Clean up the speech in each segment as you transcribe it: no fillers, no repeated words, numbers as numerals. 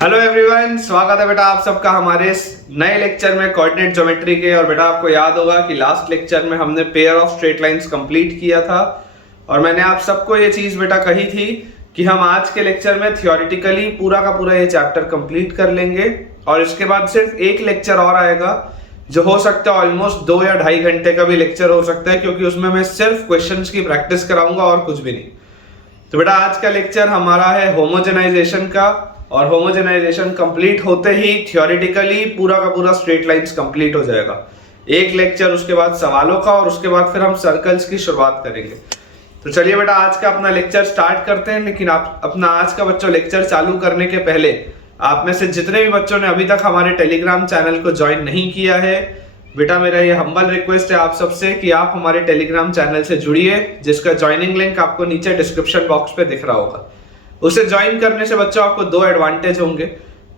Hello everyone, स्वागत है बेटा आप सबका हमारे इस नए लेक्चर में कोऑर्डिनेट ज्योमेट्री के। और बेटा आपको याद होगा कि लास्ट लेक्चर में हमने pair of straight lines complete किया था और मैंने आप सबको ये चीज बेटा कही थी कि हम आज के लेक्चर में थियोरेटिकली पूरा का पूरा ये चैप्टर कंप्लीट कर लेंगे और इसके बाद सिर्फ एक लेक्चर और आएगा जो हो सकता है ऑलमोस्ट 2 या 2.5 घंटे का भी लेक्चर हो सकता है, क्योंकि उसमें मैं सिर्फ क्वेश्चंस की प्रैक्टिस कराऊंगा और कुछ भी नहीं। तो बेटा आज का लेक्चर हमारा है होमोजेनाइजेशन का और होमोजेनाइजेशन कंप्लीट होते ही थियोरेटिकली पूरा का पूरा स्ट्रेट लाइंस कंप्लीट हो जाएगा। एक लेक्चर, उसके बाद सवालों का और उसके बाद फिर हम सर्कल्स की शुरुआत करेंगे। तो चलिए बेटा आज का अपना लेक्चर स्टार्ट करते हैं। लेकिन आप अपना आज का बच्चों लेक्चर चालू करने के पहले आप में से जितने भी बच्चों ने अभी तक हमारे टेलीग्राम चैनल को ज्वाइन नहीं किया है, बेटा मेरा ये हम्बल रिक्वेस्ट है आप सबसे कि आप हमारे टेलीग्राम चैनल से जुड़िए, जिसका ज्वाइनिंग लिंक आपको नीचे डिस्क्रिप्शन बॉक्स पे दिख रहा होगा। उसे ज्वाइन करने से बच्चों आपको 2 एडवांटेज होंगे।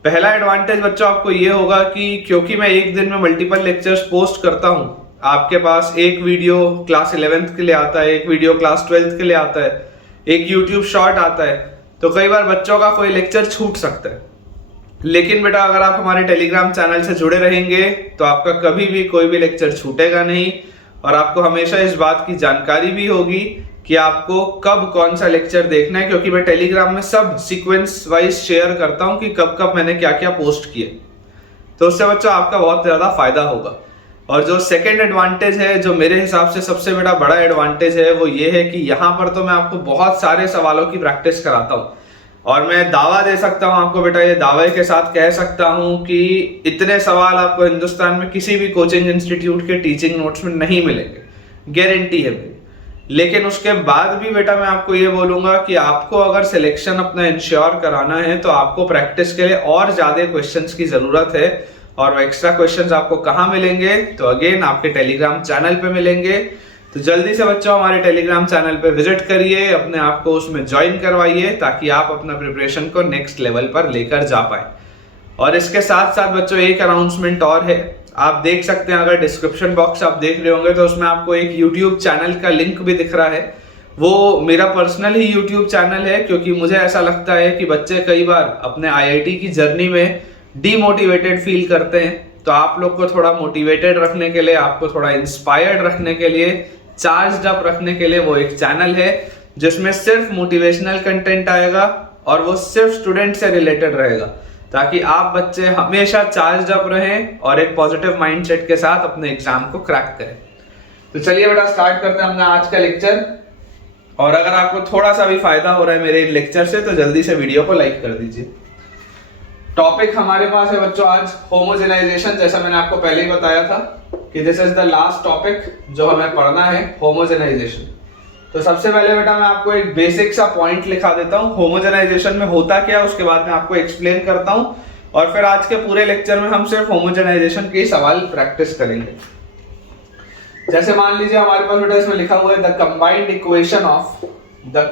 पहला एडवांटेज बच्चों आपको ये होगा कि क्योंकि मैं एक दिन में मल्टीपल लेक्चर्स पोस्ट करता हूँ, आपके पास एक वीडियो क्लास 11th के लिए आता है, एक वीडियो क्लास 12th के लिए आता है, एक यूट्यूब शॉर्ट आता है, तो कई बार बच्चों का कोई लेक्चर छूट सकता है। लेकिन बेटा अगर आप हमारे टेलीग्राम चैनल से जुड़े रहेंगे तो आपका कभी भी कोई भी लेक्चर छूटेगा नहीं और आपको हमेशा इस बात की जानकारी भी होगी कि आपको कब कौन सा लेक्चर देखना है, क्योंकि मैं टेलीग्राम में सब सीक्वेंस वाइज शेयर करता हूं कि कब कब मैंने क्या क्या पोस्ट किए। तो उससे बच्चों आपका बहुत ज्यादा फायदा होगा। और जो सेकंड एडवांटेज है, जो मेरे हिसाब से सबसे बड़ा एडवांटेज है, वो ये है कि यहाँ पर तो मैं आपको बहुत सारे सवालों की प्रैक्टिस कराता हूँ और मैं दावा दे सकता हूँ आपको बेटा, ये दावे के साथ कह सकता हूँ कि इतने सवाल आपको हिंदुस्तान में किसी भी कोचिंग इंस्टीट्यूट के टीचिंग नोट्स में नहीं मिलेंगे, गारंटी है मेरी। लेकिन उसके बाद भी बेटा मैं आपको ये बोलूंगा कि आपको अगर सिलेक्शन अपना इंश्योर कराना है तो आपको प्रैक्टिस के लिए और ज्यादा क्वेश्चंस की जरूरत है। और वो एक्स्ट्रा क्वेश्चंस आपको कहाँ मिलेंगे? तो अगेन आपके टेलीग्राम चैनल पे मिलेंगे। तो जल्दी से बच्चों हमारे टेलीग्राम चैनल पे विजिट करिए, अपने आप को उसमें ज्वाइन करवाइए ताकि आप अपना प्रिपरेशन को नेक्स्ट लेवल पर लेकर जा पाए। और इसके साथ साथ बच्चों एक अनाउंसमेंट और है, आप देख सकते हैं, अगर डिस्क्रिप्शन बॉक्स आप देख रहे होंगे तो उसमें आपको एक यूट्यूब चैनल का लिंक भी दिख रहा है। वो मेरा पर्सनल ही यूट्यूब चैनल है, क्योंकि मुझे ऐसा लगता है कि बच्चे कई बार अपने आईआईटी की जर्नी में डीमोटिवेटेड फील करते हैं। तो आप लोग को थोड़ा मोटिवेटेड रखने के लिए, आपको थोड़ा इंस्पायर्ड रखने के लिए, चार्ज्ड अप रखने के लिए वो एक चैनल है जिसमें सिर्फ मोटिवेशनल कंटेंट आएगा और वो सिर्फ स्टूडेंट से रिलेटेड रहेगा, ताकि आप बच्चे हमेशा चार्ज अप रहें और एक पॉजिटिव माइंडसेट के साथ अपने एग्जाम को क्रैक करें। तो चलिए बेटा स्टार्ट करते हैं अपना आज का लेक्चर। और अगर आपको थोड़ा सा भी फायदा हो रहा है मेरे लेक्चर से तो जल्दी से वीडियो को लाइक कर दीजिए। टॉपिक हमारे पास है बच्चों आज होमोजेनाइजेशन। जैसा मैंने आपको पहले ही बताया था कि this is the last topic जो हमें पढ़ना है, होमोजेनाइजेशन। तो सबसे पहले बेटा मैं आपको एक बेसिक सा पॉइंट लिखा देता हूं, होमोजेनाइजेशन में होता क्या है, उसके बाद मैं आपको एक्सप्लेन करता हूं और फिर आज के पूरे लेक्चर में हम सिर्फ होमोजेनाइजेशन के सवाल प्रैक्टिस करेंगे। जैसे मान लीजिए हमारे पास बेटा इसमें लिखा हुआ है the combined equation of the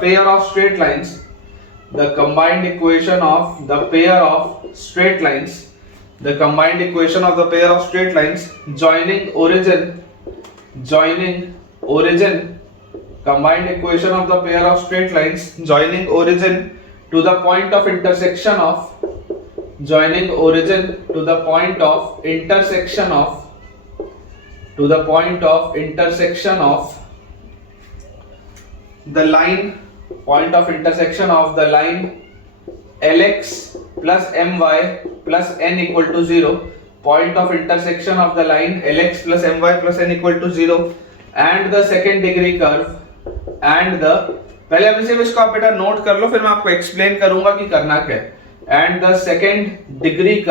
pair of straight lines the combined equation of the pair of straight lines joining origin combined equation of the pair of straight lines joining origin to the point of intersection of the line point of intersection of the line LX plus MY plus N equal to 0, point of intersection of the line LX plus MY plus N equal to 0 and the second degree curve and the, पहले अभी सिर्फ इसको आप बेटा note कर लो, फिर मैं आपको एक्सप्लेन करूंगा कि करना क्या है। and the second degree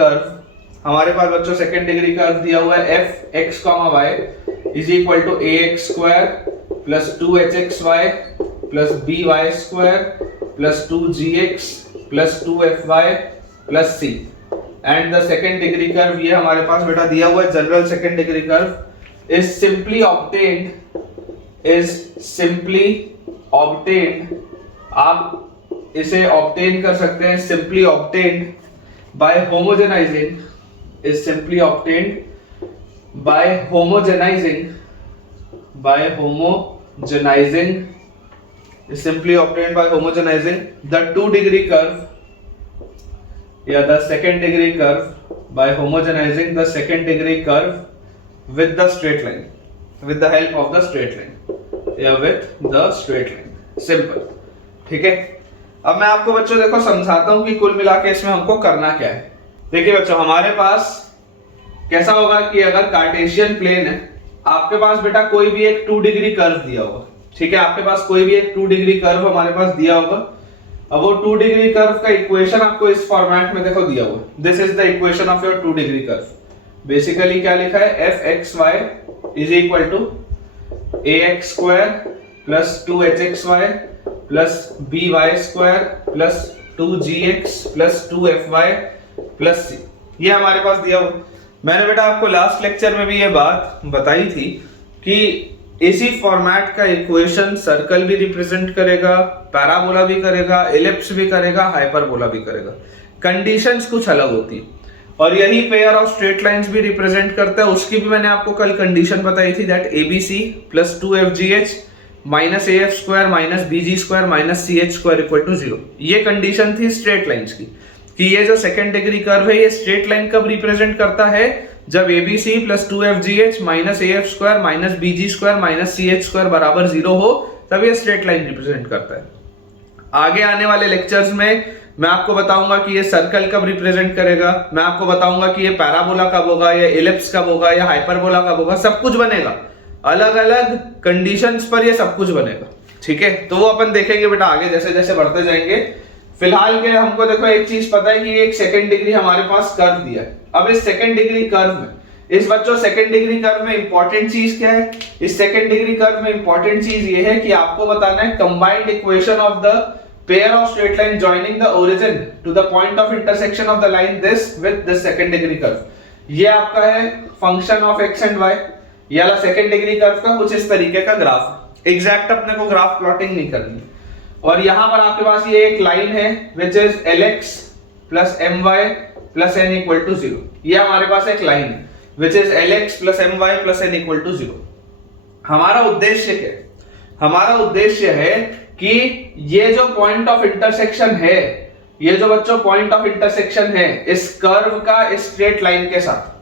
curve हमारे पास बच्चों सेकेंड डिग्री कर्व दिया हुआ है f x, y is equal to ax square plus 2hxy plus by square plus 2gx plus 2fy plus c and the second degree curve ये हमारे पास बेटा दिया हुआ है general second degree curve is simply obtained आप इसे obtain कर सकते हैं simply obtained by homogenizing by homogenizing is simply obtained by homogenizing the 2-degree curve या the second degree curve by homogenizing the second degree curve with the straight line, with the help of the straight line या with the straight line. Simple. ठीक है, अब मैं आपको बच्चों देखो समझाता हूं कि कुल मिला के इसमें हमको करना क्या है. देखिए बच्चों, हमारे पास कैसा होगा कि अगर कार्टेशियन प्लेन है, आपके पास बेटा कोई भी एक 2 डिग्री कर्व दिया होगा. ठीक है, आपके पास कोई भी एक 2 डिग्री कर्व हमारे पास दिया होगा. अब वो 2 डिग्री कर्व का इक्वेशन आपको इस फॉर्मेट में देखो दिया हुआ है. This is the equation of your 2 degree curve. Basically क्या लिखा है, fxy is equal to ax square plus 2hxy plus by square plus 2gx plus 2fy plus c. ये हमारे पास दिया हुआ. मैंने बेटा आपको लास्ट लेक्चर में भी ये बात बताई थी कि इसी फॉर्मेट का इक्वेशन सर्कल भी रिप्रेजेंट करेगा, पैराबोला भी करेगा, एलिप्स भी करेगा, हाइपरबोला भी करेगा. कंडीशंस कुछ अलग होती है और यही पेयर ऑफ स्ट्रेट लाइंस भी रिप्रेजेंट करता है. उसकी भी मैंने आपको कल कंडीशन बताई थी, that ABC plus 2FGH minus AF square minus BG square minus CH square equal to 0. ये कंडीशन थी स्ट्रेट लाइंस की कि ये जो सेकेंड डिग्री कर्व है ये स्ट्रेट लाइन कब रिप्रेजेंट करता है, जब ABC plus 2FGH minus AF square minus BG square minus CH square बराबर 0 हो, तब ये स्ट्रेट लाइन रिप्रेजेंट करता है. आगे आने वाले लेक्चर्स में मैं आपको बताऊंगा कि ये सर्कल कब रिप्रेजेंट करेगा, मैं आपको बताऊंगा कि ये पैराबोला कब होगा, या एलिप्स कब होगा, या हाइपरबोला कब होगा. सब कुछ बनेगा, अलग अलग कंडीशंस पर ये सब कुछ बनेगा. ठीक है, तो वो अपन देखेंगे बेटा आगे जैसे जैसे बढ़ते जाएंगे. फिलहाल के हमको देखो एक चीज पता है कि एक सेकंड डिग्री हमारे पास कर्व दिया है. अब इस सेकंड डिग्री कर्व में, इस बच्चों सेकंड डिग्री कर्व में इंपॉर्टेंट चीज क्या है, इस सेकंड डिग्री कर्व में इंपॉर्टेंट चीज ये है कि आपको बताना है combined equation of the pair of straight line joining the origin to the point of intersection of the line this with this second degree curve. ये आपका है function of x and y. ये वाला सेकंड डिग्री कर्व का कुछ इस तरीके का ग्राफ. एग्जैक्ट अपने को ग्राफ प्लॉटिंग नहीं करनी. और यहां पर आपके पास ये एक लाइन है which is Lx plus My plus n equal to 0. ये हमारे पास एक लाइन है which is Lx plus My plus n equal to 0. हमारा उद्देश्य क्या है, हमारा उद्देश्य है कि ये जो पॉइंट ऑफ इंटरसेक्शन है, ये जो बच्चों पॉइंट ऑफ इंटरसेक्शन है इस कर्व का इस स्ट्रेट लाइन के साथ,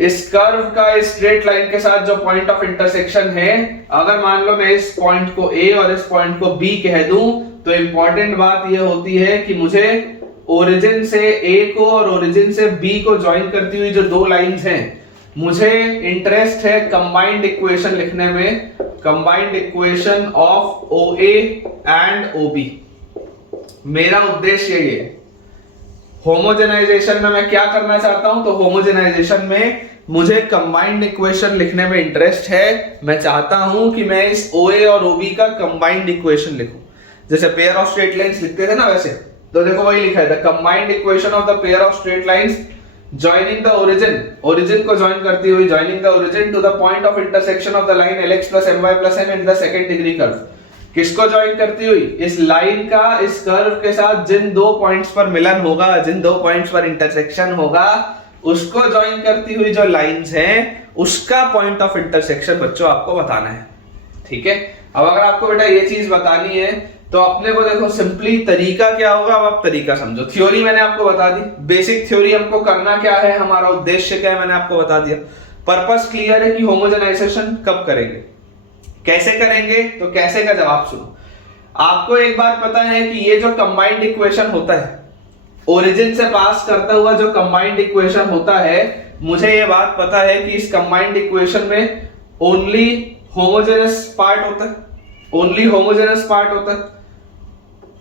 इस कर्व का इस स्ट्रेट लाइन के साथ जो पॉइंट ऑफ इंटरसेक्शन है, अगर मान लो मैं इस पॉइंट को A और इस पॉइंट को B कह दूं, तो इंपॉर्टेंट बात यह होती है कि मुझे ओरिजिन से A को और ओरिजिन से B को ज्वाइन करती हुई जो दो लाइंस हैं, मुझे इंटरेस्ट है कंबाइंड इक्वेशन लिखने में, combined equation of OA and OB. मेरा उद्देश्य ये. होमोजेनाइजेशन में मैं क्या करना चाहता हूं, तो होमोजेनाइजेशन में मुझे कंबाइंड इक्वेशन लिखने में इंटरेस्ट है. मैं चाहता हूं कि मैं इस OA और OB का कंबाइंड इक्वेशन लिखूं. जैसे पेयर ऑफ स्ट्रेट लाइंस लिखते थे ना, वैसे तो देखो वही लिखा है, the combined equation of the pair of straight lines joining the origin, origin को ज्वाइन करती हुई, joining the origin to the point of intersection of the line Lx plus My plus n in the second degree curve. किसको join करती हुई, इस line का इस curve के साथ जिन दो पॉइंट्स पर मिलन होगा, जिन दो पॉइंट्स पर इंटरसेक्शन होगा, उसको ज्वाइन करती हुई जो लाइंस हैं, उसका पॉइंट ऑफ इंटरसेक्शन बच्चों आपको बताना है. ठीक है, अब अगर आपको बेटा ये चीज बतानी है तो अपने को देखो सिंपली तरीका क्या होगा, अब आप तरीका समझो. थ्योरी मैंने आपको बता दी, बेसिक थ्योरी हमको करना क्या है, हमारा उद्देश्य क्या है, मैंने आपको बता दिया. पर्पस क्लियर है कि होमोजेनाइजेशन कब करेंगे, कैसे करेंगे, तो कैसे का जवाब सुनो. आपको एक बात पता है कि ये जो कंबाइंड इक्वेशन होता है, ओरिजिन से पास करता हुआ जो कंबाइंड इक्वेशन होता है, मुझे ये बात पता है कि इस कंबाइंड इक्वेशन में ओनली होमोजेनस पार्ट होता है, ओनली होमोजेनस पार्ट होता है.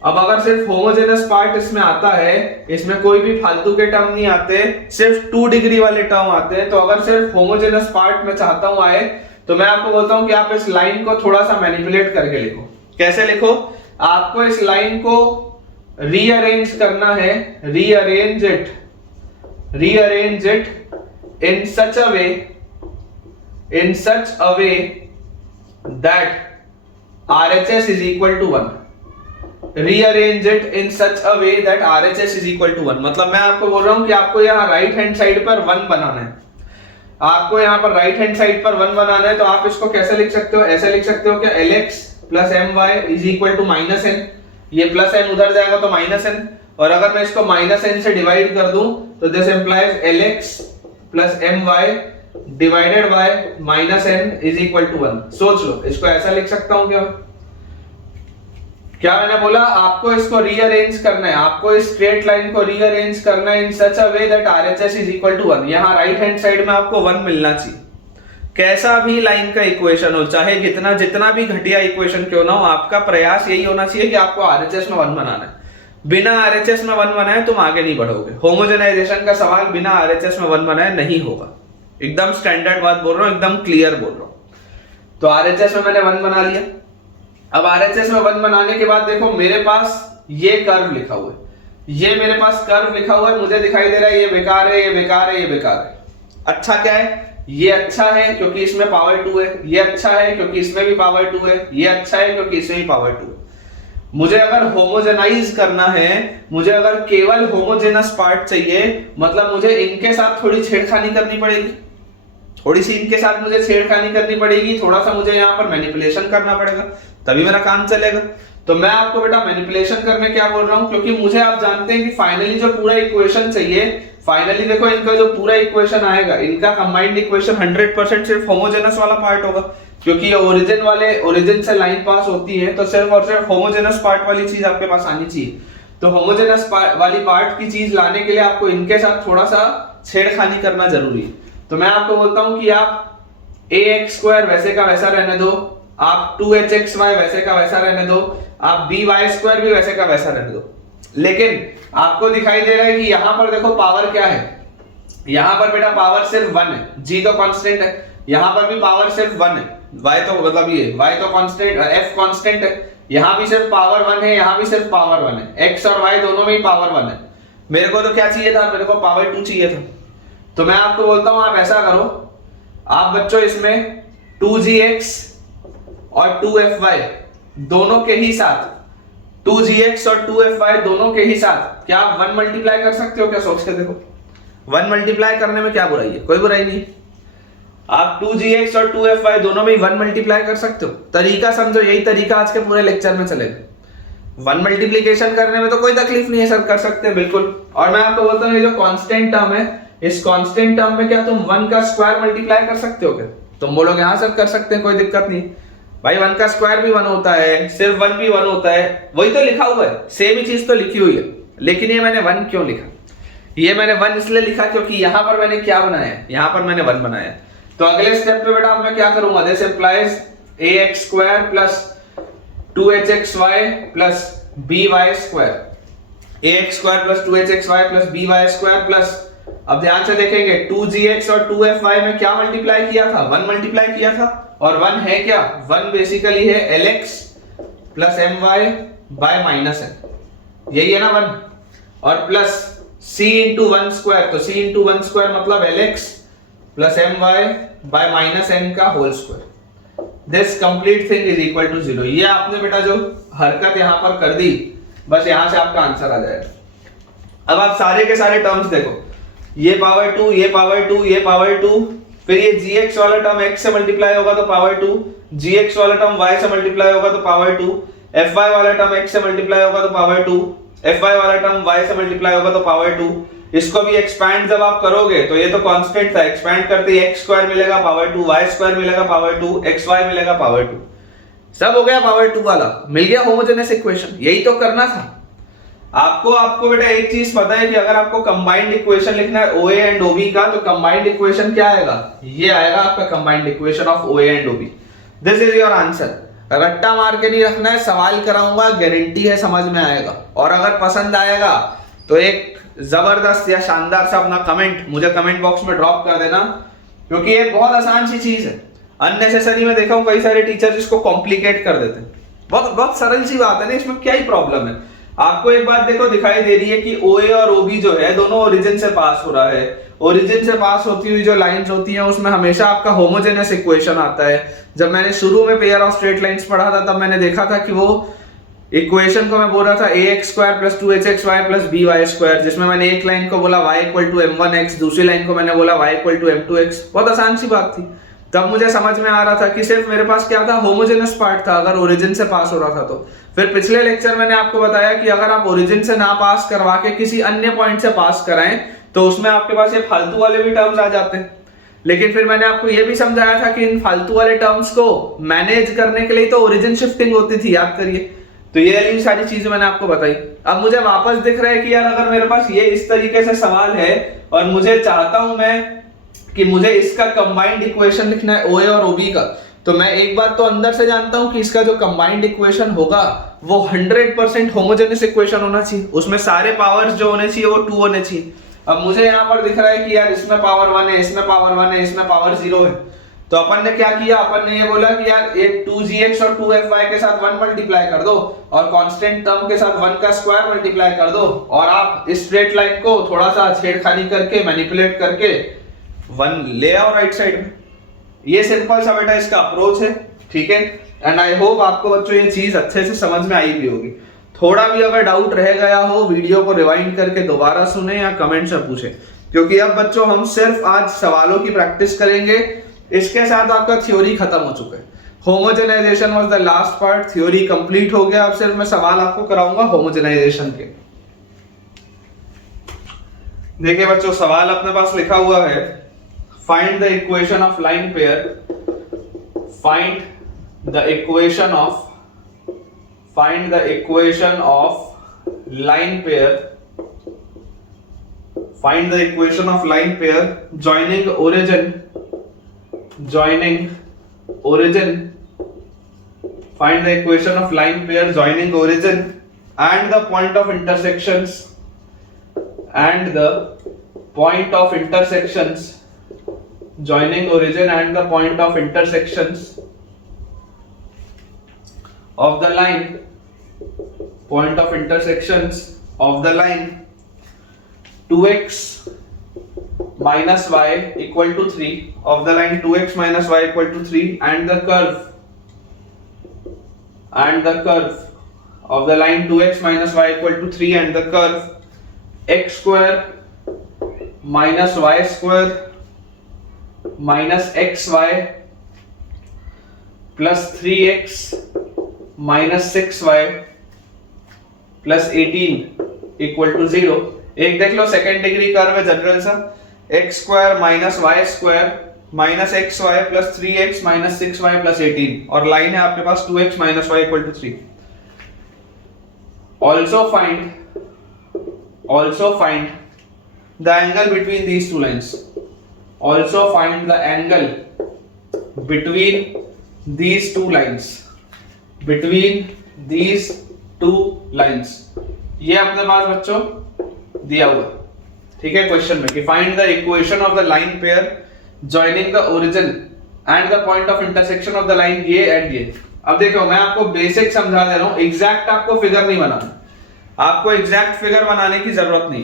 अब अगर सिर्फ होमोजेनस पार्ट इसमें आता है, इसमें कोई भी फालतू के टर्म नहीं आते, सिर्फ 2 डिग्री वाले टर्म आते हैं, तो अगर सिर्फ होमोजेनस पार्ट में चाहता हूं आए, तो मैं आपको बोलता हूं कि आप इस लाइन को थोड़ा सा मैनिपुलेट करके लिखो. कैसे लिखो, आपको इस लाइन को रीअरेंज करना है, rearrange it in such a way that RHS is equal to 1. Rearrange it in such a way that RHS is equal to 1. मतलब मैं आपको बोल रहा हूं कि आपको यहाँ राइट हैंड साइड पर 1 बनाना है. आपको यहाँ पर राइट हैंड साइड पर 1 बनाना है, तो आप इसको कैसे लिख सकते हो, ऐसे लिख सकते हो कि Lx plus my is equal to minus n, ये प्लस n उधर जाएगा तो माइनस n, और अगर मैं इसको माइनस n से डिवाइड कर दूं तो this implies Lx plus my divided by minus n is equal to 1। सोच लो, इसको ऐसा लिख सकता हूं क्या मैंने बोला, आपको इसको रीअरेंज करना है, आपको इस स्ट्रेट लाइन को रीअरेंज करना है in such a way that RHS is equal to 1। यहाँ राइट हैंड साइड में आपको 1 मिलना चाहिए। कैसा भी लाइन का इक्वेशन हो, चाहे जितना भी घटिया इक्वेशन क्यों ना हो, आपका प्रयास यही होना चाहिए कि आपको RHS में 1 बनाना है। बिना RHS में 1 बनाए तुम आगे नहीं बढ़ोगे। होमोजेनाइजेशन का सवाल बिना RHS में 1 बनाए नहीं होगा। एकदम स्टैंडर्ड बात बोल रहा हूं, एकदम क्लियर बोल रहा हूं। तो RHS में मैंने 1 बना लिया। अब RHS में 1 बनाने के बाद देखो मेरे पास ये कर्व लिखा हुआ है, ये मेरे पास कर्व लिखा हुआ है, मुझे दिखाई दे रहा है ये बेकार है, ये बेकार है, ये बेकार है। अच्छा क्या है, ये अच्छा है क्योंकि इसमें पावर 2 है, ये अच्छा है क्योंकि इसमें भी पावर 2 है, ये अच्छा है क्योंकि इसमें भी पावर 2 है। मुझे अगर होमोजेनाइज करना है, मुझे अगर केवल होमोजेनस पार्ट चाहिए, मतलब मुझे इनके साथ थोड़ी छेड़खानी करनी पड़ेगी, थोड़ी सी इनके साथ मुझे छेड़खानी करनी पड़ेगी, थोड़ा सा मुझे यहाँ पर मैनिपुलेशन करना पड़ेगा, तभी मेरा काम चलेगा। तो मैं आपको बेटा मैनिपुलेशन करने क्या बोल रहा हूं, क्योंकि मुझे आप जानते हैं कि फाइनली जो पूरा इक्वेशन चाहिए, फाइनली देखो इनका जो पूरा इक्वेशन आएगा, इनका कंबाइंड इक्वेशन 100% सिर्फ होमोजेनस वाला पार्ट होगा, क्योंकि ये ओरिजिन से लाइन पास होती है, तो सिर्फ और सिर्फ होमोजेनस पार्ट वाली चीज आपके पास आनी चाहिए। तो होमोजेनस वाली पार्ट की चीज लाने के लिए आपको इनके साथ थोड़ा सा छेड़खानी करना जरूरी है। तो मैं आपको बोलता हूं कि आप ax² वैसे का वैसा रहने दो, आप 2hxy वैसे का वैसा रहने दो, आप by² भी वैसे का वैसा रहने दो। लेकिन आपको दिखाई दे रहा है कि यहां पर देखो पावर क्या है, यहां पर बेटा पावर सिर्फ 1 है, g तो कांस्टेंट है, यहां पर भी पावर सिर्फ 1 है, y तो मतलब ये y तो कांस्टेंट, f कांस्टेंट है, यहां भी सिर्फ पावर 1 है, यहां भी सिर्फ पावर 1 है, x और y दोनों में ही पावर 1 है। मेरे को तो क्या चाहिए था, मेरे को पावर 2 चाहिए था। तो मैं आपको बोलता हूं आप ऐसा करो, आप बच्चों इसमें 2gx और 2fy दोनों के ही साथ, 2gx और 2fy दोनों के ही साथ क्या आप 1 मल्टीप्लाई कर सकते हो क्या, सोच के देखो। 1 मल्टीप्लाई करने में क्या बुराई है, कोई बुराई नहीं। आप 2gx और 2fy दोनों में 1 मल्टीप्लाई कर सकते हो। तरीका समझो, यही तरीका आज के पूरे लेक्चर में चलेगा। 1 मल्टीप्लीकेशन करने में तो कोई तकलीफ नहीं है सर, कर सकते हैं बिल्कुल। और मैं आपको बोलता हूँ ये जो कांस्टेंट टर्म है, इस कांस्टेंट टर्म में क्या तुम 1 का स्क्वायर मल्टीप्लाई कर सकते हो क्या? तुम बोलोगे हाँ सर कर सकते हैं, कोई दिक्कत नहीं भाई। 1 का स्क्वायर भी 1 होता है, सिर्फ 1 भी 1 होता है, वही तो लिखा हुआ है, सेम ही चीज तो लिखी हुई है। लेकिन ये मैंने 1 क्यों लिखा, ये मैंने 1 इसलिए लिखा क्योंकि यहां पर मैंने क्या बनाया है, यहां पर मैंने 1 बनाया है। तो अगले स्टेप पे बेटा अब मैं क्या करूंगा, this implies ax² plus 2hxy plus by², ax² plus 2hxy plus by² plus, अब ध्यान से देखेंगे 2gx और 2fy में क्या मल्टीप्लाई किया था, 1 मल्टीप्लाई किया था, और 1 है क्या, 1 बेसिकली है lx plus my by minus n, यही है ना 1, और प्लस c इंटू 1² तो c इंटू 1² मतलब lx plus my by minus n का whole square. This complete thing is equal to 0। ये आपने बेटा जो हरकत यहां पर कर दी, बस यहां से आपका आंसर आ जाएगा। अब आप सारे के सारे टर्म्स देखो, ये पावर 2, ये पावर 2, ये पावर 2, फिर ये gx वाला टर्म x से मल्टीप्लाई होगा तो पावर 2, gx वाला टर्म y से मल्टीप्लाई होगा तो पावर 2, fy वाला टर्म x से मल्टीप्लाई होगा तो पावर 2, fy वाला टर्म y से मल्टीप्लाई होगा तो पावर 2। इसको भी एक्सपैंड जब आप करोगे तो ये तो कांस्टेंट था, एक्सपैंड करते ही x² मिलेगा पावर 2, y² मिलेगा पावर 2, xy मिलेगा पावर 2, सब हो गया पावर 2 वाला, मिल गया होमोजेनस इक्वेशन। यही तो करना था आपको बेटा। एक चीज पता है कि अगर आपको कंबाइंड इक्वेशन लिखना है OA एंड OB का, तो कंबाइंड इक्वेशन क्या आएगा, ये आएगा आपका combined equation of OA and OB। This is your answer. रट्टा मार के नहीं रखना है, सवाल कराऊंगा, गारंटी है समझ में आएगा। और अगर पसंद आएगा तो एक जबरदस्त या शानदार सा अपना कमेंट मुझे कमेंट बॉक्स में ड्रॉप कर देना, क्योंकि ये बहुत आसान सी चीज है। अननेसेसरी में देखा हूं कई सारे टीचर इसको कॉम्प्लिकेट कर देते हैं। बहुत सरल सी बात है ना, इसमें क्या ही प्रॉब्लम है। आपको एक बात देखो दिखाई दे रही है कि OA और OB जो है दोनों ओरिजिन से पास हो रहा है। ओरिजिन से पास होती हुई जो लाइंस होती हैं उसमें हमेशा आपका होमोजेनस इक्वेशन आता है। जब मैंने शुरू में पेयर ऑफ स्ट्रेट लाइंस पढ़ा था तब मैंने देखा था कि वो इक्वेशन को मैं बोल रहा था ax² + 2hxy + by², जिसमें मैंने एक लाइन को बोला y = m1x, दूसरी लाइन को मैंने बोला y = m2x। बहुत आसान सी बात थी। तब मुझे समझ में आ रहा था कि सिर्फ मेरे पास क्या था, होमोजेनस पार्ट था अगर ओरिजिन से पास हो रहा था तो। फिर पिछले लेक्चर मैंने आपको बताया कि अगर आप ओरिजिन से ना पास करवा के किसी अन्य पॉइंट से पास कराएं तो उसमें आपके पास ये फालतू वाले भी टर्म्स आ जाते हैं। लेकिन फिर मैंने आपको ये भी समझाया था कि इन फालतू वाले टर्म्स को मैनेज करने के लिए तो ओरिजिन शिफ्टिंग होती थी, याद करिए। तो ये सारी चीजें मैंने आपको बताई। अब मुझे वापस दिख रहा है कि यार अगर मेरे पास ये इस तरीके से सवाल है और मुझे चाहता हूं मैं कि मुझे इसका कंबाइंड इक्वेशन लिखना है OA और OB का, तो मैं एक बात तो अंदर से जानता हूं कि इसका जो कंबाइंड इक्वेशन होगा वो 100% होमोजेनस इक्वेशन होना चाहिए, उसमें सारे पावर्स जो होने चाहिए वो 2 होने चाहिए। अब मुझे यहाँ पर दिख रहा है कि यार इसमें पावर 1 है, इसमें पावर 1 है, इसमें पावर 0 है। तो अपन ने क्या किया, अपन ने ये बोला कि यार ये 2gx और 2fy के साथ 1 मल्टीप्लाई कर दो और कांस्टेंट टर्म के साथ 1 का स्क्वायर मल्टीप्लाई कर दो, और आप इस स्ट्रेट लाइन को थोड़ा सा छेड़खानी करके मैनिपुलेट करके 1 ले आओ राइट साइड में। ये सिंपल सा बेटा इसका अप्रोच है, ठीक है। एंड आई होप आपको बच्चों ये चीज अच्छे से समझ में आई भी होगी। थोड़ा भी अगर डाउट रह गया हो, वीडियो को रिवाइंड करके दोबारा सुने या कमेंट से पूछे, क्योंकि अब बच्चों हम सिर्फ आज सवालों की प्रैक्टिस करेंगे। इसके साथ आपका थ्योरी खत्म हो चुका है। Homogenization was the last part, theory complete हो गया। अब सिर्फ मैं सवाल आपको कराऊंगा होमोजेनाइजेशन के। देखिए बच्चों, सवाल अपने पास लिखा हुआ है, find the equation of line pair, find the equation of line pair, find the equation of line pair joining origin, find the equation of line pair joining origin and the point of intersections, joining origin and the point of intersections of the line, point of intersections of the line 2x minus y equal to 3, of the line 2x minus y equal to 3, and the curve of the line 2x minus y equal to 3 and the curve x square minus y square minus xy plus 3x minus 6y plus 18 equal to 0। एक देख लो, second degree curve है general सा, x square minus y square minus xy plus 3x minus 6y plus 18, और line है आपके पास 2x minus y equal to 3। Also find the angle between these two lines, also find the angle between these two lines, ये अपने पास बच्चों दिया हुआ, ठीक है क्वेश्चन में, कि find the equation of the line pair joining the origin and the point of intersection of the line ये एंड ये। अब देखो मैं आपको बेसिक समझा दे रहा हूं, एग्जैक्ट आपको फिगर नहीं बनाना, आपको एग्जैक्ट फिगर बनाने की जरूरत नहीं,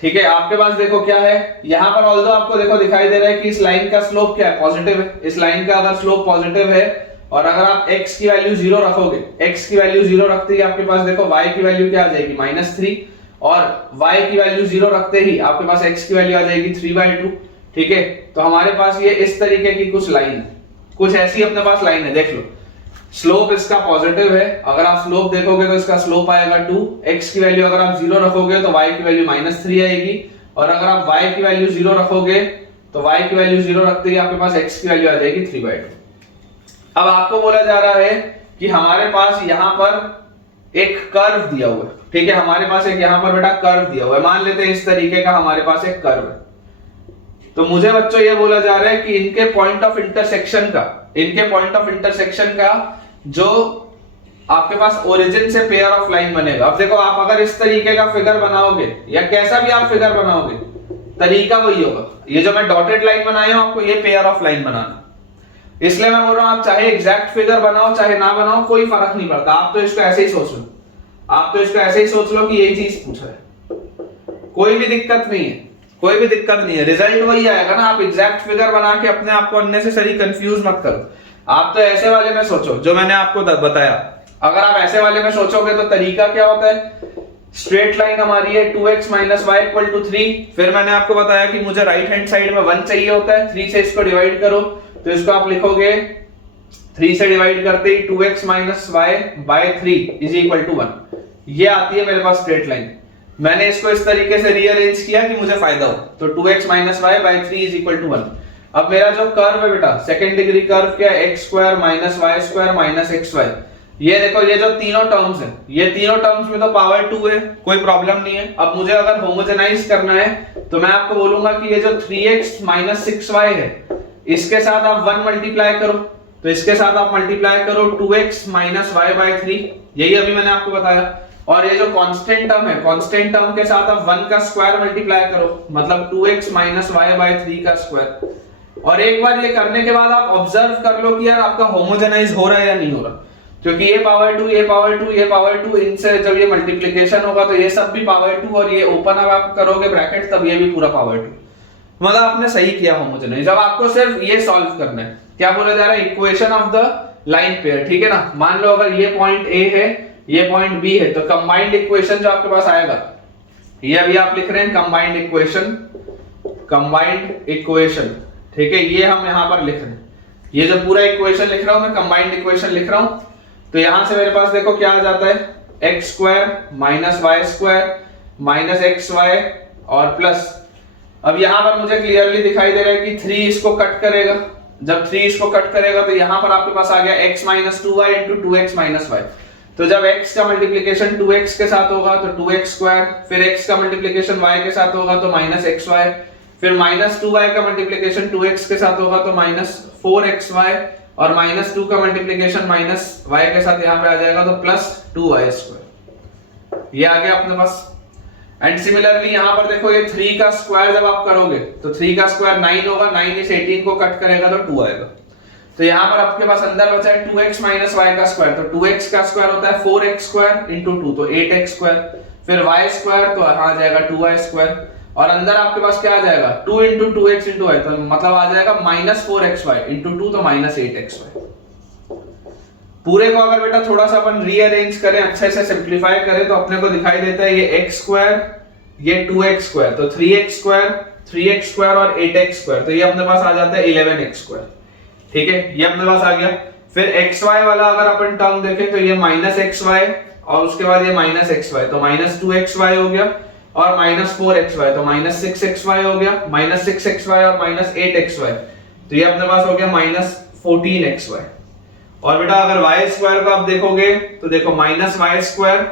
ठीक है। आपके पास देखो क्या है यहां पर, ऑल्दो आपको देखो दिखाई दे रहा है कि इस लाइन का स्लोप क्या है, पॉजिटिव है। इस लाइन का अगर स्लोप पॉजिटिव है और अगर आप x की वैल्यू 0 रखोगे, x की वैल्यू 0 रखते ही आपके पास देखो y की वैल्यू क्या आ जाएगी -3, और y की वैल्यू 0 रखते ही आपके पास x की वैल्यू आ जाएगी 3/2, ठीक है। तो हमारे पास ये इस तरीके की कुछ लाइन है, कुछ ऐसी अपने पास लाइन है, देख लो। स्लोप इसका पॉजिटिव है, अगर आप स्लोप देखोगे तो इसका स्लोप आएगा 2, x की वैल्यू अगर आप 0 रखोगे तो y की वैल्यू -3 आएगी, और अगर आप y की वैल्यू 0 रखोगे तो y की वैल्यू 0 रखते ही आपके पास x की वैल्यू आ जाएगी 3/2। अब आपको बोला जा रहा है कि हमारे पास यहां पर एक कर्व दिया हुआ है, ठीक है। हमारे पास एक यहां पर बेटा कर्व दिया हुआ है, मान लेते हैं इस तरीके का हमारे पास एक कर्व है। तो मुझे बच्चों ये बोला जा रहा है कि इनके पॉइंट ऑफ इंटरसेक्शन का जो आपके पास ओरिजिन से पेयर ऑफ लाइन बनेगा। अब देखो आप अगर इस तरीके का फिगर बनाओगे या कैसा भी आप फिगर बनाओगे, तरीका वही होगा। ये जो मैं डॉटेड लाइन बनाया हूं आपको ये पेयर ऑफ लाइन बनाना, इसलिए मैं बोल रहा हूं आप चाहे एग्जैक्ट फिगर बनाओ चाहे ना बनाओ कोई फर्क नहीं पड़ता, आप तो इसको ऐसे ही सोच लो, आप तो इसको ऐसे ही सोच लो कि यही चीज पूछा है, कोई भी दिक्कत नहीं है, रिजल्ट वही आएगा ना। आप एग्जैक्ट फिगर बना के अपने आप को अननेसेसरी कंफ्यूज मत करो, आप तो ऐसे वाले में सोचो जो मैंने आपको बताया, अगर आप ऐसे वाले में सोचोगे तो तरीका क्या होता है, स्ट्रेट लाइन हमारी है 2x minus y equal to 3, फिर मैंने आपको बताया कि मुझे राइट हैंड साइड में 1 चाहिए होता है, 3 से इसको डिवाइड करो तो इसको आप लिखोगे 3 से डिवाइड करते ही 2x minus y by 3 is equal to 1। ये आती है मेरे पास स्ट्रेट लाइन। मैंने इसको इस तरीके से रीअरेंज किया कि मुझे फायदा हो, तो 2x minus y by 3 is equal to 1। अब मेरा जो कर्व है बेटा सेकंड डिग्री कर्व क्या है, x square minus y square minus x y. ये देखो ये जो तीनों टर्म्स हैं, ये तीनों टर्म्स में तो पावर 2 है, कोई प्रॉब्लम नहीं है। अब मुझे अगर होमोजेनाइज करना है तो मैं आपको बोलूंगा कि ये जो 3x माइनस 6y है इसके साथ आप 1 मल्टीप्लाई करो, तो इसके साथ आप मल्टीप्लाई करो 2x माइनस वाई बाय 3, यही अभी मैंने आपको बताया। और ये जो कांस्टेंट टर्म है, कांस्टेंट टर्म के साथ आप 1 का स्क्वायर मल्टीप्लाई करो, मतलब 2x माइनस वाई बाय 3 का स्क्वायर। और एक बार ये करने के बाद आप ऑब्जर्व कर लो कि यार आपका होमोजेनाइज हो रहा है या नहीं हो रहा, क्योंकि ये पावर 2 ये पावर 2 ये पावर 2 इनसे जब ये मल्टीप्लिकेशन होगा तो ये सब भी पावर 2 और ये ओपन अप आप करोगे ब्रैकेट तब ये भी पूरा पावर 2, मतलब आपने सही किया होमोजेनाइज। अब आपको सिर्फ ये सॉल्व करना है, क्या बोला जा रहा है, equation of the line pair, ठीक है ना। मान लो अगर ये पॉइंट ए है ये पॉइंट बी है, तो कंबाइंड इक्वेशन जो आपके पास आएगा ये अभी आप लिख रहे हैं कंबाइंड इक्वेशन, ठीक है, ये हम यहां पर लिख रहे हैं। ये जो पूरा इक्वेशन लिख रहा हूं मैं कंबाइंड इक्वेशन लिख रहा हूं, तो यहां से मेरे पास देखो क्या आ जाता है, x square minus y square minus x y और प्लस। अब यहां पर मुझे क्लियरली दिखाई दे रहा है कि 3 इसको कट करेगा, जब 3 इसको कट करेगा तो यहां पर आपके पास आ गया x minus 2y into 2x minus y. तो जब x का मल्टीप्लिकेशन 2x के साथ होगा तो 2x स्क्वायर, फिर x का मल्टीप्लिकेशन y के साथ होगा तो माइनस एक्स वाई, फिर माइनस 2y का मल्टीप्लिकेशन 2x के साथ होगा तो माइनस 4xy, और माइनस 2 का मल्टीप्लिकेशन माइनस y के साथ यहां पे आ जाएगा तो प्लस 2y स्क्वायर, ये आ गया अपने पास। एंड सिमिलरली यहां पर देखो ये 3 का स्क्वायर जब आप करोगे तो 3 का स्क्वायर 9 होगा, 9 इस 18 को कट करेगा तो 2 आएगा। तो यहां पर आपके पास अंदर बचा है 2x माइनस y का स्क्वायर, तो 2x का स्क्वायर होता है 4x स्क्वायर इंटू 2 तो 8x स्क्वायर, फिर y स्क्वायर तो यहां आ जाएगा 2y स्क्वायर, और अंदर आपके पास क्या आ जाएगा 2 इंटू 2x इंटू y, तो मतलब आ जाएगा माइनस 4xy इंटू 2 तो माइनस 8xy। पूरे को अगर बेटा थोड़ा सा अपन रीअरेंज करें, अच्छे से सिंप्लीफाई करें तो अपने को दिखाई देता है ये x स्क्वायर ये 2x स्क्वायर, तो 3x स्क्वायर और 8x स्क्वायर, तो ये अपने पास आ जाता है 11x स्क्वायर, ठीक है, ये अपने पास आ गया। फिर xy वाला अगर अपन टर्म देखें तो ये माइनस xy और उसके बाद ये माइनस xy, तो माइनस 2xy हो गया, और माइनस 4xy तो माइनस 6xy हो गया, माइनस 6xy और माइनस 8xy, तो ये अपने पास हो गया माइनस 14xy। और बेटा अगर y स्क्वायर को आप देखोगे तो देखो माइनस y स्क्वायर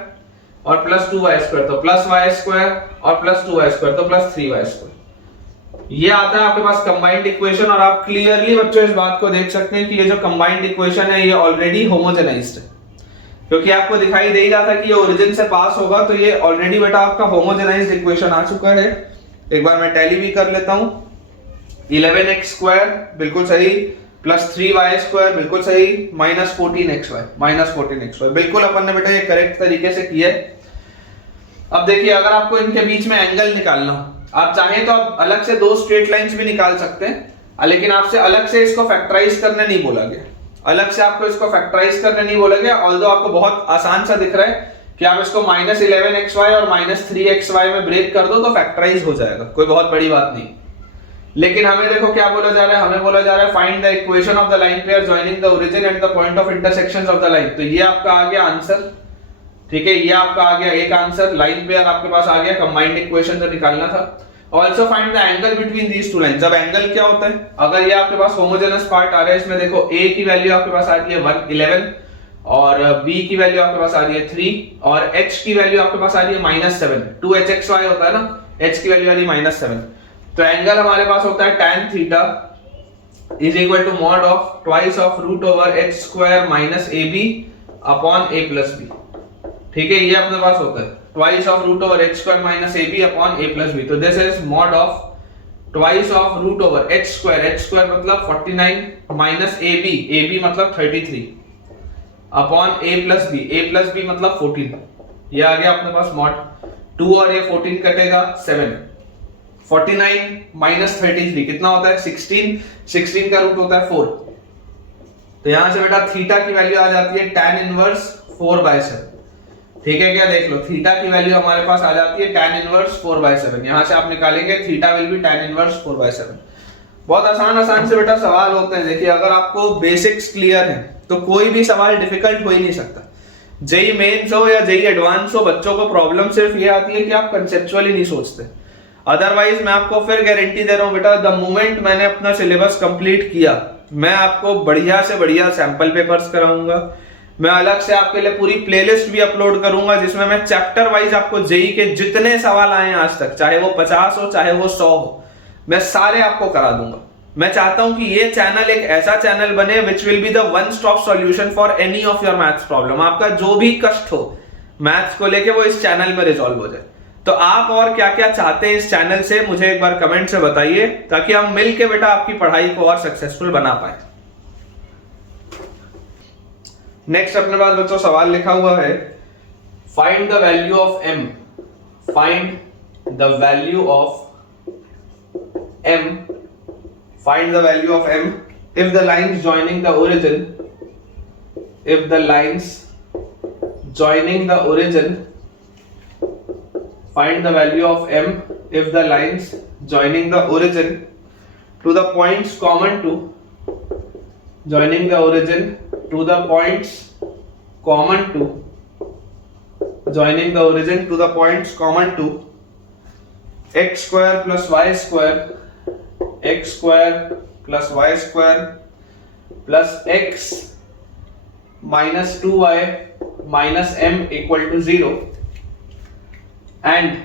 और प्लस 2y स्क्वायर, तो प्लस y स्क्वायर और प्लस 2y स्क्वायर तो प्लस 3y स्क्वायर, ये आता है आपके पास कंबाइंड इक्वेशन। और आप क्लियरली बच्चों इस बात को देख सकते हैं कि ये जो कंबाइंड इक्वेशन है ये ऑलरेडी होमोजेनाइज्ड है, क्योंकि आपको दिखाई दे ही रहा था कि ये ओरिजिन से पास होगा, तो ये ऑलरेडी बेटा आपका होमोजेनाइज्ड इक्वेशन आ चुका है। एक बार मैं टैली भी कर लेता हूं, 11x स्क्वायर बिल्कुल सही, प्लस 3y स्क्वायर बिल्कुल सही, माइनस 14xy बिल्कुल अपन ने बेटा ये करेक्ट तरीके से किया है। अब देखिए अगर आपको इनके बीच में एंगल निकालना हो, आप चाहें तो आप अलग से 2 स्ट्रेट लाइंस भी निकाल सकते हैं, लेकिन आपसे अलग से इसको फैक्टराइज करने नहीं बोला गया, अलग से आपको इसको फैक्टराइज करने नहीं बोला गया। ऑल्दो आपको बहुत आसान सा दिख रहा है कि आप इसको माइनस 11xy और माइनस 3xy में ब्रेक कर दो तो फैक्टराइज हो जाएगा, कोई बहुत बड़ी बात नहीं। लेकिन हमें देखो क्या बोला जा रहा है, हमें बोला जा रहा है find the equation of the line pair joining the origin and the point of intersections of the line, तो ये आपका आ गया आंसर, ठीक है, ये आपका आ गया एक आंसर, लाइन पेयर आपके पास आ गया, कंबाइंड इक्वेशन जो निकालना था। Also find the angle between these two lines. अब एंगल क्या होता है, अगर ये आपके पास होमोजेनस पार्ट आ रहा है, इसमें देखो a की वैल्यू आपके पास आ रही है 11 और b की वैल्यू आपके पास आ रही है 3 और h की वैल्यू आपके पास आ रही है -7, 2hxy होता है ना, h की वैल्यू आ रही है -7, तो एंगल हमारे पास होता है tan theta is equal to mod of twice of root over h square minus ab upon a plus b, ठीक है, ये अपने पास होता है twice of root over h square minus ab upon a plus b, तो this is mod of twice of root over h square मतलब 49 minus ab मतलब 33 upon a plus b मतलब 14, ये आ गया अपने पास mod 2 और ये 14 कटेगा 7, 49 minus 33 कितना होता है 16 का रूट होता है 4, तो यहां से बेटा थीटा की वैल्यू आ जाती है tan इनवर्स 4/7। ठीक है क्या, देख लो थीटा की वैल्यू हमारे पास आ जाती है tan इनवर्स 4/7। यहां से आप निकालेंगे theta will be tan inverse 4/7। बहुत आसान से बेटा सवाल होते हैं। देखिए अगर आपको बेसिक्स क्लियर है तो कोई भी सवाल डिफिकल्ट हो ही नहीं सकता। जेई मेंस हो या जेई एडवांस हो, बच्चों को प्रॉब्लम सिर्फ ये आती है कि आप कंसेप्चुअली नहीं सोचते। अदरवाइज मैं आपको फिर गारंटी दे रहा हूं बेटा, द मोमेंट मैंने अपना सिलेबस कंप्लीट किया, मैं आपको बढ़िया से बढ़िया सैंपल पेपर्स कराऊंगा। मैं अलग से आपके लिए पूरी प्लेलिस्ट भी अपलोड करूंगा जिसमें मैं चैप्टर वाइज आपको जेई के जितने सवाल आए आज तक, चाहे वो 50 हो चाहे वो 100 हो, मैं सारे आपको करा दूंगा। मैं चाहता हूं कि ये चैनल एक ऐसा चैनल बने which will be the one stop solution for any of your maths problem. आपका जो भी कष्ट हो मैथ्स को लेके वो इस चैनल में रिजॉल्व हो जाए। तो आप और क्या क्या चाहते हैं इस चैनल से मुझे एक बार कमेंट से बताइए, ताकि हम मिलके बेटा आपकी पढ़ाई को और सक्सेसफुल बना पाए। नेक्स्ट अपने पास बच्चों सवाल लिखा हुआ है, find the value of m, find the value of m, find the value of m if the lines joining the origin, if the lines joining the origin, find the value of m if the lines joining the origin to the points common to, joining the origin to the points common to, joining the origin to the points common to x square plus y square, x square plus y square plus x minus 2y minus m equal to 0 and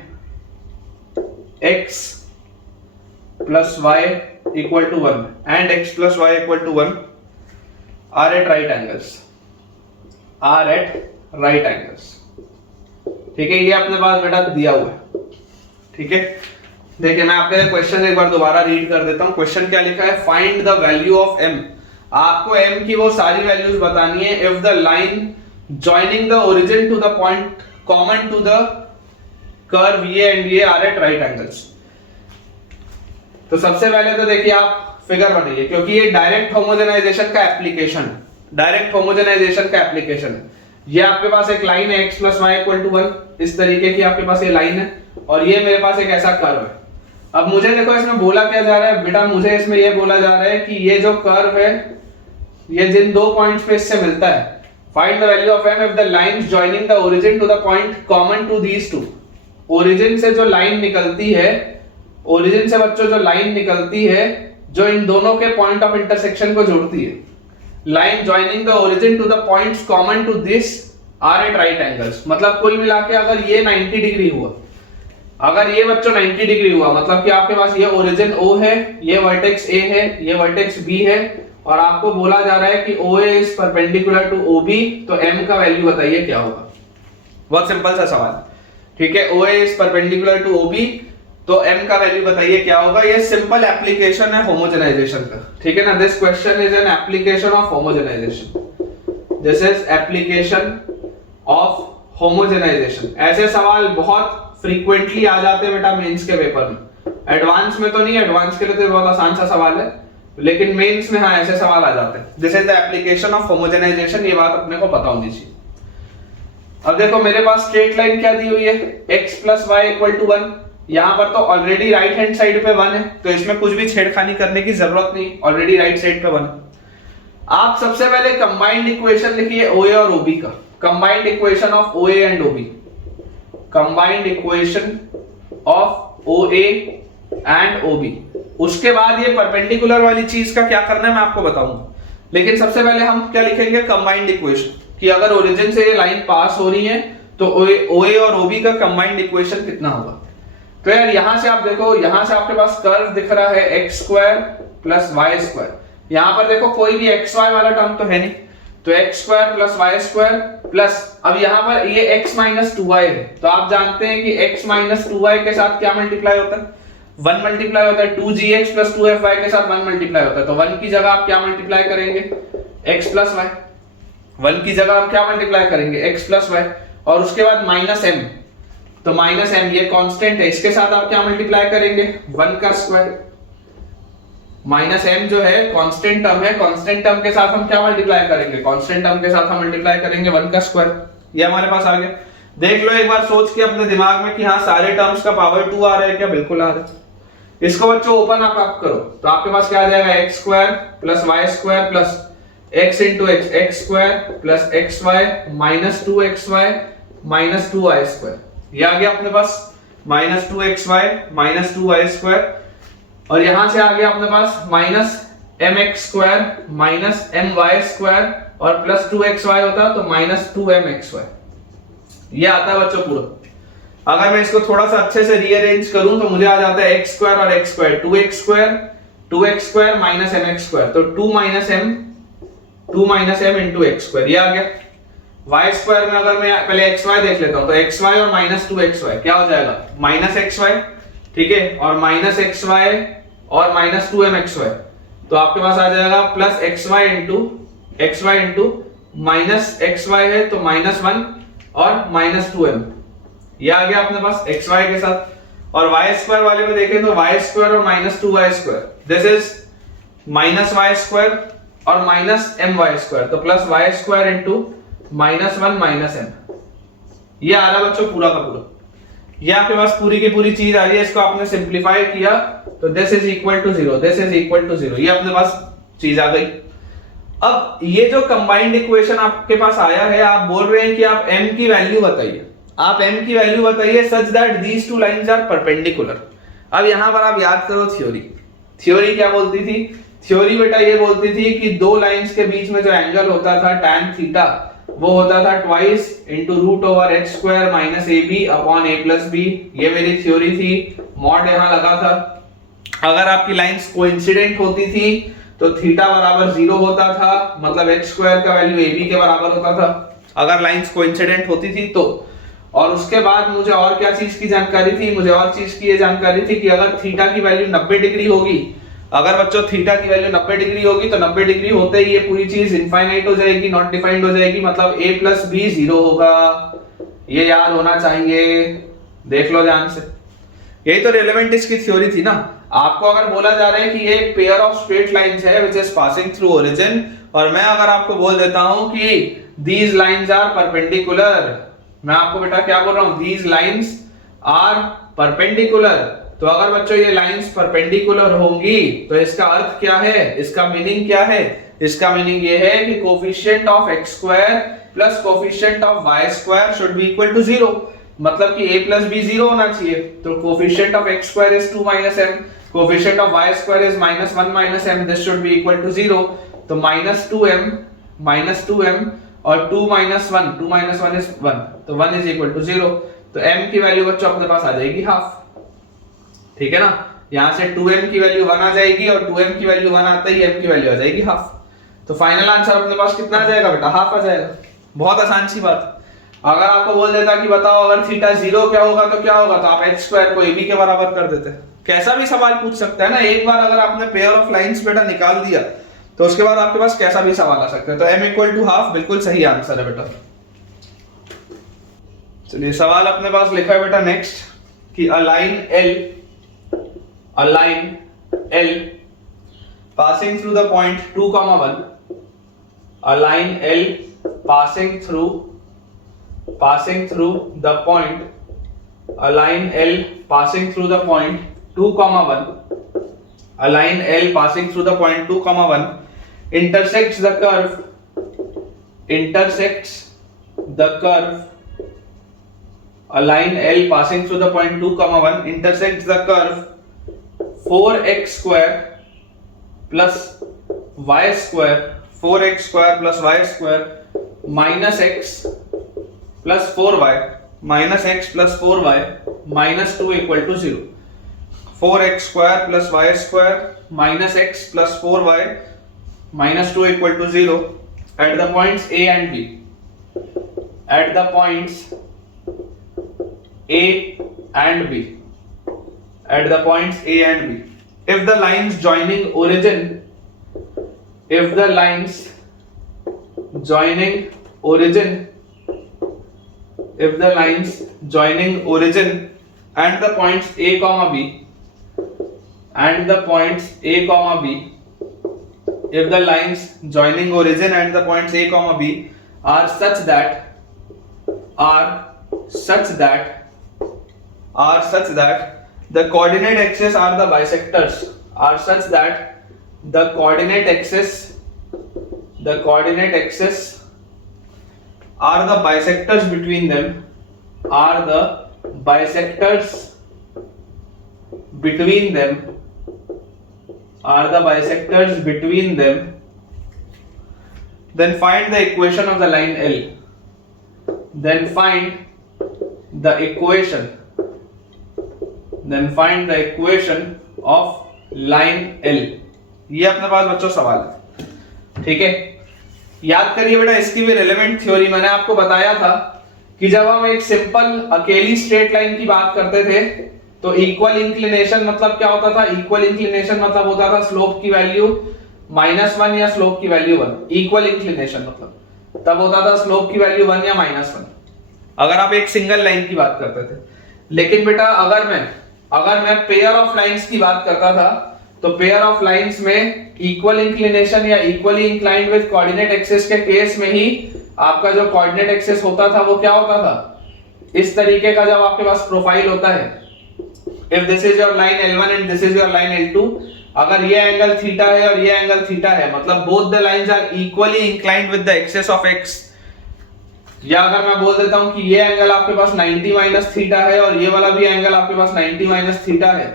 x plus y equal to 1 and x plus y equal to 1 are at right angles, are at right angles। ठीक है, ये अपने पास बेटा दिया हुआ है। ठीक है, देखिए मैं आपके क्वेश्चन एक बार दोबारा रीड कर देता हूं। क्वेश्चन क्या लिखा है, find the value of m। आपको m की वो सारी वैल्यूज बतानी है if the line joining the origin to the point common to the curve ये एंड ये आर एट राइट एंगल्स। तो सबसे पहले तो देखिए आप फिगर बनाइए, क्योंकि ये डायरेक्ट होमोजेनाइजेशन का एप्लीकेशन, डायरेक्ट होमोजेनाइजेशन का एप्लीकेशन है। ये आपके पास एक लाइन है x plus y equal to 1, इस तरीके की आपके पास ये लाइन है, और ये मेरे पास एक ऐसा कर्व है। अब मुझे देखो इसमें बोला क्या जा रहा है बेटा, मुझे इसमें ये बोला जा रहा है कि ये जो कर्व है ये जिन दो पॉइंट्स पे इससे मिलता है, find the value of m if the lines joining the origin to the point common to these two. Origin से जो लाइन निकलती है, ओरिजिन से बच्चों जो लाइन निकलती है जो इन दोनों के पॉइंट ऑफ इंटरसेक्शन को जोड़ती है, line joining the origin to the points common to this are at right angles. मतलब कुल मिला के अगर ये 90 डिग्री हुआ, अगर ये बच्चों 90 डिग्री हुआ, मतलब कि आपके पास ये ओरिजिन O है, ये वर्टेक्स A है, ये वर्टेक्स B है, और आपको बोला जा रहा है कि OA is perpendicular to OB, तो M का वैल्यू बताइए क्या होगा। बहुत सिंपल सा सवाल। ठीक है, OA is perpendicular to OB, तो m का वैल्यू बताइए क्या होगा। ये सिंपल एप्लीकेशन है होमोजेनाइजेशन का। ठीक है ना, this question is an application of homogenization, this is application of homogenization. ऐसे सवाल बहुत फ्रीक्वेंटली आ जाते हैं बेटा मेंस के पेपर में। एडवांस में तो नहीं, एडवांस के लिए तो बहुत आसान सा सवाल है, लेकिन मेंस में हाँ ऐसे सवाल आ जाते हैं। This is the application of homogenization, ये बात अपने को पता होनी चाहिए। अब देखो मेरे पास स्ट्रेट लाइन क्या दी हुई है, x plus y equal to 1। यहां पर तो ऑलरेडी राइट हैंड साइड पे 1 है, तो इसमें कुछ भी छेड़खानी करने की जरूरत नहीं, ऑलरेडी राइट साइड पे 1 है। आप सबसे पहले कंबाइंड इक्वेशन लिखिए OA और OB का, combined equation of OA and OB, combined equation of OA and OB। उसके बाद ये परपेंडिकुलर वाली चीज का क्या करना है मैं आपको बताऊंगा, लेकिन सबसे पहले हम क्या लिखेंगे, कंबाइंड इक्वेशन, कि अगर ओरिजिन से ये लाइन पास हो रही है तो OA और OB का कंबाइंड इक्वेशन कितना होगा। तो यार यहां से आप देखो, यहां से आपके पास कर्व दिख रहा है x square plus y square. यहां पर देखो कोई भी xy वाला टर्म तो है नहीं, तो x square plus y square plus, अब यहां पर ये x माइनस 2y है, तो आप जानते हैं कि x माइनस 2y के साथ क्या मल्टीप्लाई होता है, 1 मल्टीप्लाई होता है। 2gx प्लस 2fy के साथ 1 मल्टीप्लाई होता है, तो 1 की जगह आप क्या मल्टीप्लाई करेंगे, x प्लस y। 1 की जगह आप क्या मल्टीप्लाई करेंगे, x प्लस y, और उसके बाद माइनस m, तो माइनस m ये कांस्टेंट है, इसके साथ आप क्या मल्टीप्लाई करेंगे, 1 का स्क्वायर। माइनस m जो है कांस्टेंट टर्म है, कांस्टेंट टर्म के साथ हम क्या मल्टीप्लाई करेंगे, कांस्टेंट टर्म के साथ हम मल्टीप्लाई करेंगे 1 का स्क्वायर। ये हमारे पास आ गया। देख लो एक बार सोच के अपने दिमाग में कि हाँ सारे टर्म्स का पावर 2 आ रहा है क्या, बिल्कुल आ रहा है। इसको बच्चों ओपन आप करो तो आपके पास क्या आ जाएगा, x square plus y square plus x into x square plus xy minus 2xy minus 2y square. ये आ गया अपने पास minus 2xy minus 2y square, और यहां से आ गया अपने पास minus mx square minus my square और प्लस 2xy होता तो माइनस 2mxy। ये आता है बच्चों पूरा। अगर मैं इसको थोड़ा सा अच्छे से रीअरेंज करूं तो मुझे आ जाता है x स्क्वायर और x square 2x square minus mx square, तो 2 minus m into x square. ये आ गया। y स्क्वायर में अगर मैं पहले xy देख लेता हूं तो xy और माइनस 2xy क्या हो जाएगा, माइनस xy, ठीक है, और माइनस xy और माइनस 2mxy, तो आपके पास आ जाएगा plus xy into minus xy है तो माइनस 1 और माइनस 2m। ये आ गया अपने पास xy के साथ। और y स्क्वायर वाले में देखें तो y स्क्वायर और minus 2y square, this is minus y square और माइनस my स्क्वायर, तो plus y square into minus 1 minus m। ये आ रहा बच्चों पूरा का पूरा। ये आपके पास पूरी की पूरी चीज आ रही है। इसको आपने सिंप्लीफाई किया तो this is equal to 0, this is equal to 0। ये अपने पास चीज आ गई। अब ये जो कंबाइंड इक्वेशन आपके पास आया है, आप बोल रहे हैं कि आप m की वैल्यू बताइए, आप m की वैल्यू बताइए such that these two lines are perpendicular. अब यहां पर आप याद करो थ्योरी क्या बोलती थी, थ्योरी बेटा ये बोलती थी कि दो लाइंस के बीच में जो एंगल होता था tan थीटा वो होता था twice into root over h square minus ab upon a plus b। ये मेरी थ्योरी थी, मॉड यहां लगा था। अगर आपकी लाइंस कोइंसिडेंट होती थी तो थीटा बराबर 0 होता था, मतलब h स्क्वायर का वैल्यू ab के बराबर होता था अगर लाइंस कोइंसिडेंट होती थी तो। और उसके बाद मुझे और क्या चीज की जानकारी थी, मुझे और चीज की ये जानकारी थी कि अगर थीटा की वैल्यू 90 डिग्री होगी, अगर बच्चों थीटा की वैल्यू 90 डिग्री होगी तो 90 डिग्री होते ही ये पूरी चीज इनफाइनाइट हो जाएगी, नॉट डिफाइंड हो जाएगी, मतलब a प्लस b 0 होगा। ये याद होना चाहिए, देख लो ध्यान से। यही तो रेलेवेंट इसकी थ्योरी थी ना। आपको अगर बोला जा रहा है कि ये एक पेयर ऑफ स्ट्रेट लाइंस है which is passing through origin, और मैं अगर आपको बोल देता हूं कि दीज लाइंस आर परपेंडिकुलर, मैं आपको बेटा क्या बोल रहा हूं, दीज लाइंस आर परपेंडिकुलर, तो अगर बच्चों ये लाइंस परपेंडिकुलर होंगी तो इसका अर्थ क्या है, इसका मीनिंग क्या है, इसका मीनिंग ये है कि coefficient of x square plus coefficient of y square should be equal to 0, मतलब कि a प्लस b 0 होना चाहिए। तो coefficient of x square is 2 minus m, coefficient of y square is minus 1 minus m, this should be equal to 0। तो minus 2m और 2 minus 1 is 1, तो 1 is equal to 0। तो m की value बच्चों अपने पास आ जाएगी हाफ, ठीक है ना। यहां से 2m की वैल्यू 1 आ जाएगी और 2m की वैल्यू 1 आता ही m की वैल्यू आ जाएगी हाफ। तो फाइनल आंसर अपने पास कितना आ जाएगा बेटा, हाफ आ जाएगा। बहुत आसान सी बात। अगर आपको बोल देता कि बताओ अगर थीटा 0 क्या होगा तो क्या होगा, तो आप h स्क्वायर को ab के बराबर कर देते। कैसा भी सवाल पूछ सकता है ना, एक बार अगर आपने पेयर ऑफ लाइंस बेटा निकाल दिया तो उसके बाद आपके पास कैसा भी सवाल आ सकता है। तो m इक्वल टू हाफ बिल्कुल सही आंसर है बेटा। चलिए सवाल अपने पास लिखा है बेटा नेक्स्ट कि a line L passing through the point 2,1, a line L passing through the point, a line L passing through the point 2,1, a line L passing through the point 2,1 intersects the curve, a line L passing through the point 2,1 intersects the curve 4x square plus y square, 4x square plus y square minus x plus 4y minus x plus 4y minus 2 equal to 0. 4x square plus y square minus x plus 4y minus 2 equal to 0 at the points A and B. At the points A and B. At the points A and B. If the lines joining origin and the points A comma B and the points A comma B, if the lines joining origin and the points A comma B are such that the coordinate axes are the bisectors, are such that the coordinate axes are the bisectors between them, then find the equation of the line L. Then find the equation of line L. ये अपने पास बच्चों सवाल है, ठीक है। याद करिए बेटा, इसकी भी रिलेवेंट थ्योरी मैंने आपको बताया था कि जब हम एक सिंपल अकेली स्ट्रेट लाइन की बात करते थे तो इक्वल इंक्लिनेशन मतलब क्या होता था? इक्वल इंक्लिनेशन मतलब होता था स्लोप की वैल्यू -1 या स्लोप की वैल्यू 1। इक्वल इंक्लिनेशन मतलब तब होता था स्लोप की वैल्यू 1 या -1, अगर आप एक सिंगल लाइन की बात करते थे। लेकिन बेटा अगर मैं पेयर ऑफ लाइंस की बात करता था तो पेयर ऑफ लाइंस में इक्वल इंक्लिनेशन या equally inclined with coordinate axis के केस में ही आपका जो कोऑर्डिनेट एक्सिस होता था वो क्या होता था? इस तरीके का जब आपके पास प्रोफाइल होता है, if this is your line L1 and this is your line L2, अगर ये एंगल थीटा है और ये एंगल थीटा है, मतलब both the lines are equally inclined with the axis of x, या अगर मैं बोल देता हूं कि ये एंगल आपके पास 90 माइनस थीटा है और ये वाला भी एंगल आपके पास 90 माइनस थीटा है,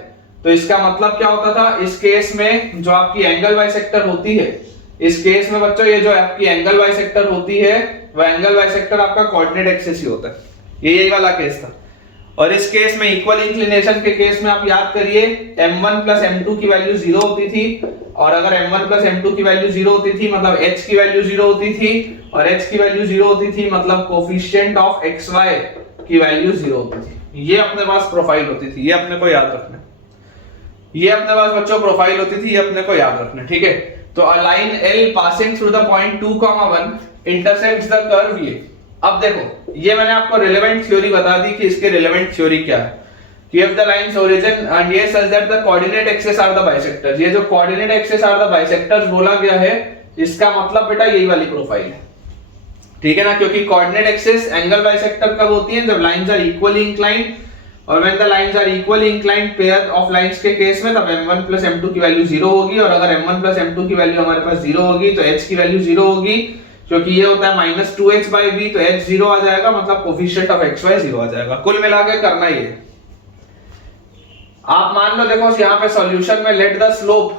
तो इसका मतलब क्या होता था? इस केस में जो आपकी एंगल बाइसेक्टर होती है, इस केस में बच्चों ये जो आपकी एंगल बाइसेक्टर होती है वो एंगल बाइसेक्टर आपका कोऑर्डिनेट एक्सिस ही होता है। ये यही वाला केस था। और इस केस में इक्वल इंक्लिनेशन के केस में आप याद करिए m1 प्लस m2 की वैल्यू 0 होती थी, और अगर m1 प्लस m2 की वैल्यू 0 होती थी मतलब h की वैल्यू 0 होती थी, और h की वैल्यू 0 होती थी मतलब कोफिशिएंट ऑफ xy की वैल्यू 0 होती थी। ये अपने पास प्रोफाइल होती थी, ये अपने को याद रखना है। ये अपने पास बच्चों प्रोफाइल होती थी, ये अपने को याद रखना है, ठीक है। तो a line L passing through the point 2,1 intersects the curve ये। अब देखो ये मैंने आपको रिलेवेंट थ्योरी बता दी कि इसके रिलेवेंट थ्योरी क्या है कि if the lines origin and ये such that the coordinate axes are the bisectors, ये जो coordinate axes are the bisectors बोला गया है, इसका मतलब बेटा यही वाली प्रोफाइल है, ठीक है ना, क्योंकि coordinate axis एंगल बाइसेक्टर कब होती है? जब लाइंस आर इक्वली इंक्लाइंड, और when the lines are equally inclined pair of lines के केस में तब m1 plus m2 की वैल्यू 0 होगी, और अगर m1 plus m2 की वैल्यू हमारे पास 0 होगी तो h की वैल्यू 0 होगी, क्योंकि ये होता है -2h/b, तो h 0 आ जाएगा, मतलब कोफिशिएंट ऑफ xy 0 आ जाएगा। कुल मिला के करना ही है। आप मान लो देखो यहाँ पे सॉल्यूशन में let the slope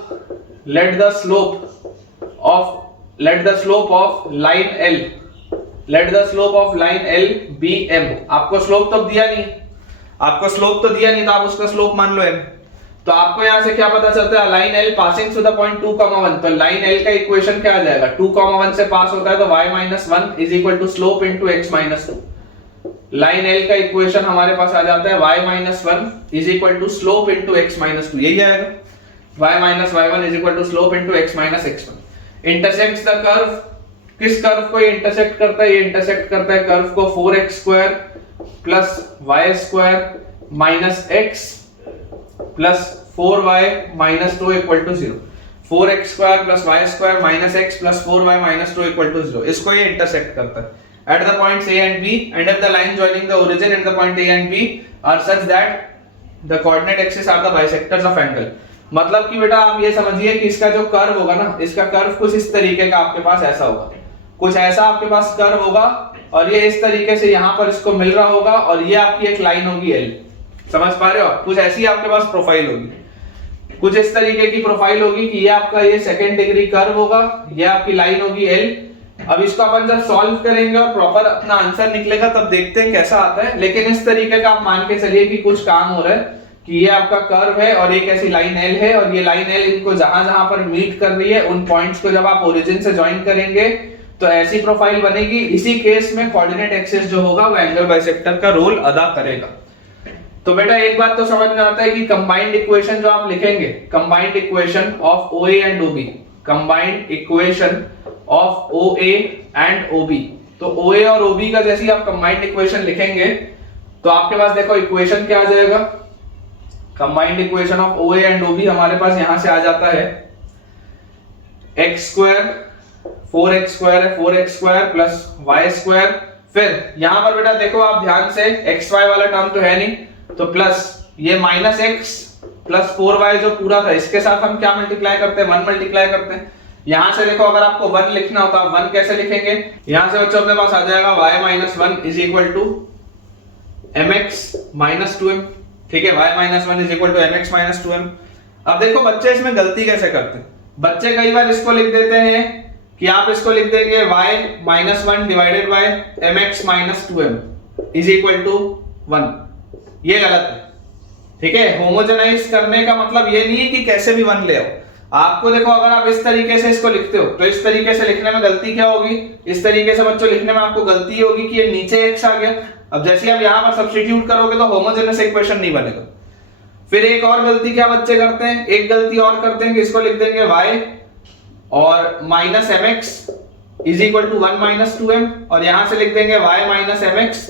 of line L be m। आपको स्लोप तो दिया नहीं, तो आप उसका स्लोप मान लो m। तो आपको यहां से क्या पता चलता है? Line L passing through the point 2,1, तो लाइन L का इक्वेशन क्या आ जाएगा? 2,1 से पास होता है तो y-1 is equal to slope into x-2। Line L का इक्वेशन हमारे पास आ जाता है y-1 is equal to slope into x-2, यही आएगा। y-y1 is equal to slope into x-x1। Intersects the curve, किस कर्व को ये इंटरसेक्ट करता है? ये इंटरसेक्ट करता है कर्व को 4x² plus y² minus x plus 4y minus 2 equal to 0। 4x² plus y² minus x plus 4y minus 2 equal to 0, इसको ये इंटरसेक्ट करता है at the points a and b, and if the line joining the origin and the point a and b are such that the coordinate axes are the bisectors of angle। मतलब कि बेटा आप ये समझिए कि इसका जो कर्व होगा ना, इसका कर्व कुछ इस तरीके का आपके पास ऐसा होगा, कुछ ऐसा आपके पास कर्व होगा, और ये इस तरीके से यहाँ पर इसको मिल रहा होगा, और ये आपकी एक लाइन होगी L। समझ पा रहे हो? कुछ ऐसी आपके पास प्रोफाइल होगी, कुछ इस तरीके की प्रोफाइल होगी कि ये आपका ये सेकंड डिग्री कर्व होगा, ये आपकी लाइन होगी L। अब इसको अपन जब सॉल्व करेंगे और प्रॉपर अपना आंसर निकलेगा तब देखते हैं कैसा आता है, लेकिन इस तरीके का आप मान के चलिए कि कुछ काम हो रहा है कि ये आपका कर्व है और एक ऐसी लाइन L है, और ये लाइन L इनको जहां पर मीट कर रही है उन पॉइंट्स को जब आप ओरिजिन से ज्वाइन करेंगे तो ऐसी प्रोफाइल बनेगी। इसी केस में कोऑर्डिनेट एक्सिस जो होगा वो एंगल बाइसेक्टर का रोल अदा करेगा। तो बेटा एक बात तो समझ में आता है कि कंबाइंड इक्वेशन जो आप लिखेंगे, combined equation of OA and OB, combined equation of OA and OB, तो OA और OB का जैसे ही आप कंबाइंड इक्वेशन लिखेंगे तो आपके पास देखो इक्वेशन क्या आ जाएगा? Combined equation of OA and OB हमारे पास यहां से आ जाता है x स्क्वायर 4x स्क्वायर है 4x square plus y square. फिर यहां पर बेटा देखो आप ध्यान से xy वाला टर्म तो है नहीं तो प्लस ये माइनस x प्लस 4y जो पूरा था इसके साथ हम क्या मल्टीप्लाई करते हैं 1 मल्टीप्लाई करते हैं। यहां से देखो अगर आपको 1 लिखना होता है 1 कैसे लिखेंगे, यहां से बच्चों अपने पास आ जाएगा y minus 1 is equal to mx minus 2m। ठीक है, y minus 1 is equal to mx minus 2m। अब देखो बच्चे इसमें गलती कैसे करते हैं, बच्चे कई बार इसको लिख देते हैं कि आप इसको लिख देंगे y minus 1 divided by mx minus 2m is equal to 1। ये गलत है। ठीक है, होमोजेनाइज करने का मतलब ये नहीं है कि कैसे भी 1 ले आओ। आपको देखो अगर आप इस तरीके से इसको लिखते हो तो इस तरीके से लिखने में गलती क्या होगी, इस तरीके से बच्चों लिखने में आपको गलती होगी कि ये नीचे x आ गया। अब जैसे आप यहां पर सब्स्टिट्यूट करोगे तो होमोजेनस इक्वेशन नहीं बनेगा। फिर एक और गलती क्या बच्चे करते हैं, एक गलती और करते हैं कि इसको लिख देंगे y और minus mx is equal to 1 minus 2m और यहां से लिख देंगे y minus mx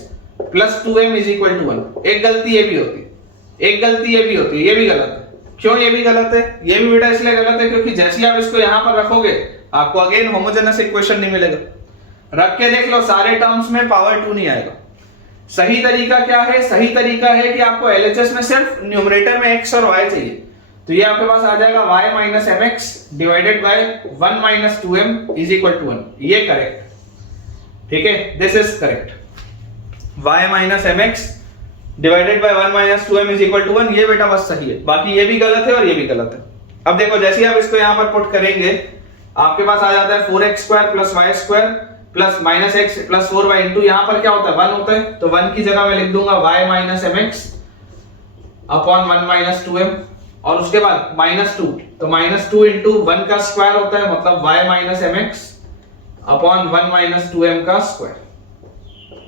plus 2m is equal to 1। एक गलती ये भी होती है, एक गलती ये भी होती है, ये भी गलत है। क्यों ये भी गलत है, ये भी बेटा इसलिए गलत है क्योंकि जैसे आप इसको यहां पर रखोगे आपको अगेन होमोजेनस इक्वेशन नहीं मिलेगा। रख के देख लो सारे टर्म्स में पावर 2 नहीं आएगा। सही तरीका क्या है, सही तरीका है कि आपको LHS में सिर्फ न्यूमरेटर में x और y चाहिए, तो ये आपके पास आ जाएगा y minus mx divided by 1 minus 2m is equal to 1। ये करेक्ट है। ठीक है, this is correct. y minus mx divided by 1 minus 2m is equal to 1, ये बेटा बस सही है। बाकी ये भी गलत है और ये भी गलत है। अब देखो जैसे आप इसको यहां पर पुट करेंगे आपके पास आ जाता है 4x square plus y square plus minus x plus 4y into यहां पर क्या होता है 1 होता है, तो 1 की जगह मैं लिख दूंगा y minus mx upon 1 minus 2m और उसके बाद माइनस 2, तो माइनस 2 इंटू 1 का स्क्वायर होता है मतलब y minus mx upon 1 minus 2m का square.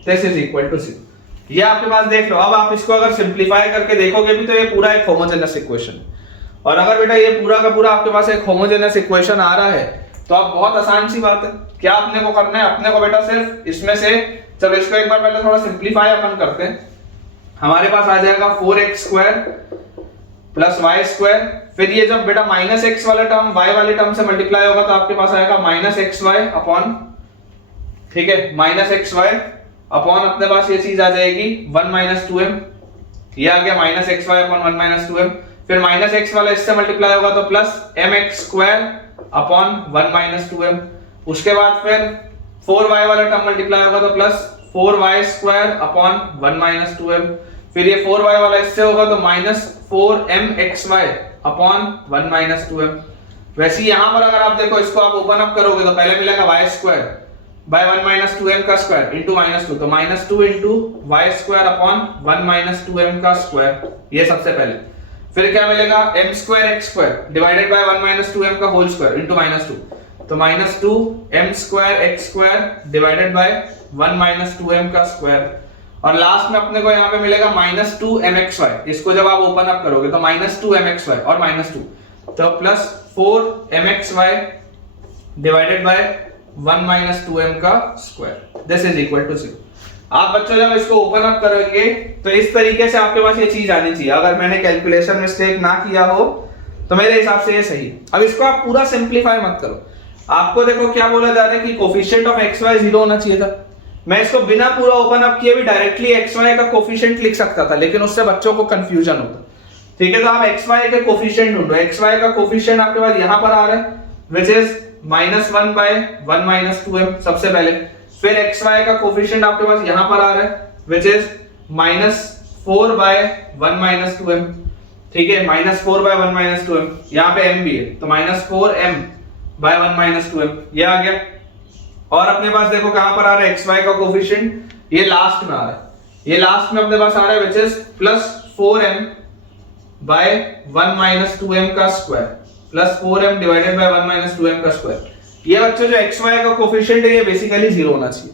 This is equal to 0। ये आपके पास देख लो। अब आप इसको अगर सिंपलीफाई करके देखोगे भी तो ये पूरा एक होमोजेनस इक्वेशन, और अगर बेटा ये पूरा का पूरा आपके पास एक होमोजेनस इक्वेशन आ रहा है तो आप बहुत आसान सी बात है, क्या अपने को करना है, अपने को बेटा सिर्फ इसमें से, चलो इसको एक बार पहले थोड़ा सिंपलीफाई अपन करते हैं। हमारे पास आ जाएगा 4x square plus y square, फिर ये जब बेटा माइनस x वाला टर्म y वाले टर्म से मल्टीप्लाई होगा तो आपके पास आएगा माइनस xy अपॉन, ठीक है, माइनस xy अपॉन अपने पास ये चीज आ जाएगी 1 माइनस 2m, ये आ गया minus xy upon 1 minus 2m। फिर माइनस x वाला इससे मल्टीप्लाई होगा तो plus mx square upon 1 minus 2m। उसके बाद फिर 4y वाला टर्म मल्टीप्लाई होगा तो plus 4y square upon 1 minus 2m। फिर ये 4y वाला इससे होगा तो minus 4mxy upon 1 minus 2m। वैसे यहां पर अगर आप देखो इसको आप ओपन अप करोगे तो पहले मिलेगा y square by 1 minus 2m का स्क्वायर इंटू माइनस 2, तो minus 2 into y square upon 1 minus 2m का स्क्वायर, ये सबसे पहले। फिर क्या मिलेगा m square x square divided by 1 minus 2m का होल स्क्वायर इंटू माइनस 2, तो minus 2 m square x square divided by 1 minus 2m का स्क्वायर। और लास्ट में अपने को यहाँ पे मिलेगा माइनस 2 mxy, इसको जब आप ओपन अप करोगे तो माइनस 2 mxy और माइनस 2, तो plus 4 mxy divided by 1 minus 2m का square. This is equal to 0। आप बच्चों जब इसको ओपन अप करोगे तो इस तरीके से आपके पास ये चीज आनी चाहिए। अगर मैंने कैलकुलेशन मिस्टेक ना किया हो तो मेरे हिसाब से ये सही। अब इसको आप पूरा सिंपलीफाई मत करो। आपको देखो क्या बोला जा रहा है कि कोफिशिएंट ऑफ xy 0 होना चाहिए था। मैं इसको बिना पूरा ओपन अप किए भी डायरेक्टली xy का कोफिशिएंट लिख सकता था, लेकिन उससे बच्चों को कंफ्यूजन होता। ठीक है, तो आप xy के कोफिशिएंट ढूंढो। xy का कोफिशिएंट आपके पास यहां पर आ रहा है which is -1 bye 1 minus 2m सबसे पहले। फिर xy का कोफिशिएंट आपके पास यहां पर आ रहा है which is -4 bye 1 minus 2m। ठीक है, -4 बाय 1 माइनस 2m, यहां पे m भी है तो -4m बाय 1 माइनस 2m ये आ गया। और अपने पास देखो कहां पर आ रहा है xy का कोफिशिएंट, ये लास्ट में आ रहा है, ये लास्ट में अपने पास आ रहा है which is +4m by 1 minus 2m का square plus 4m divided by 1 minus 2m का स्क्वायर। ये बच्चों जो xy का कोफिशिएंट है ये बेसिकली 0 होना चाहिए।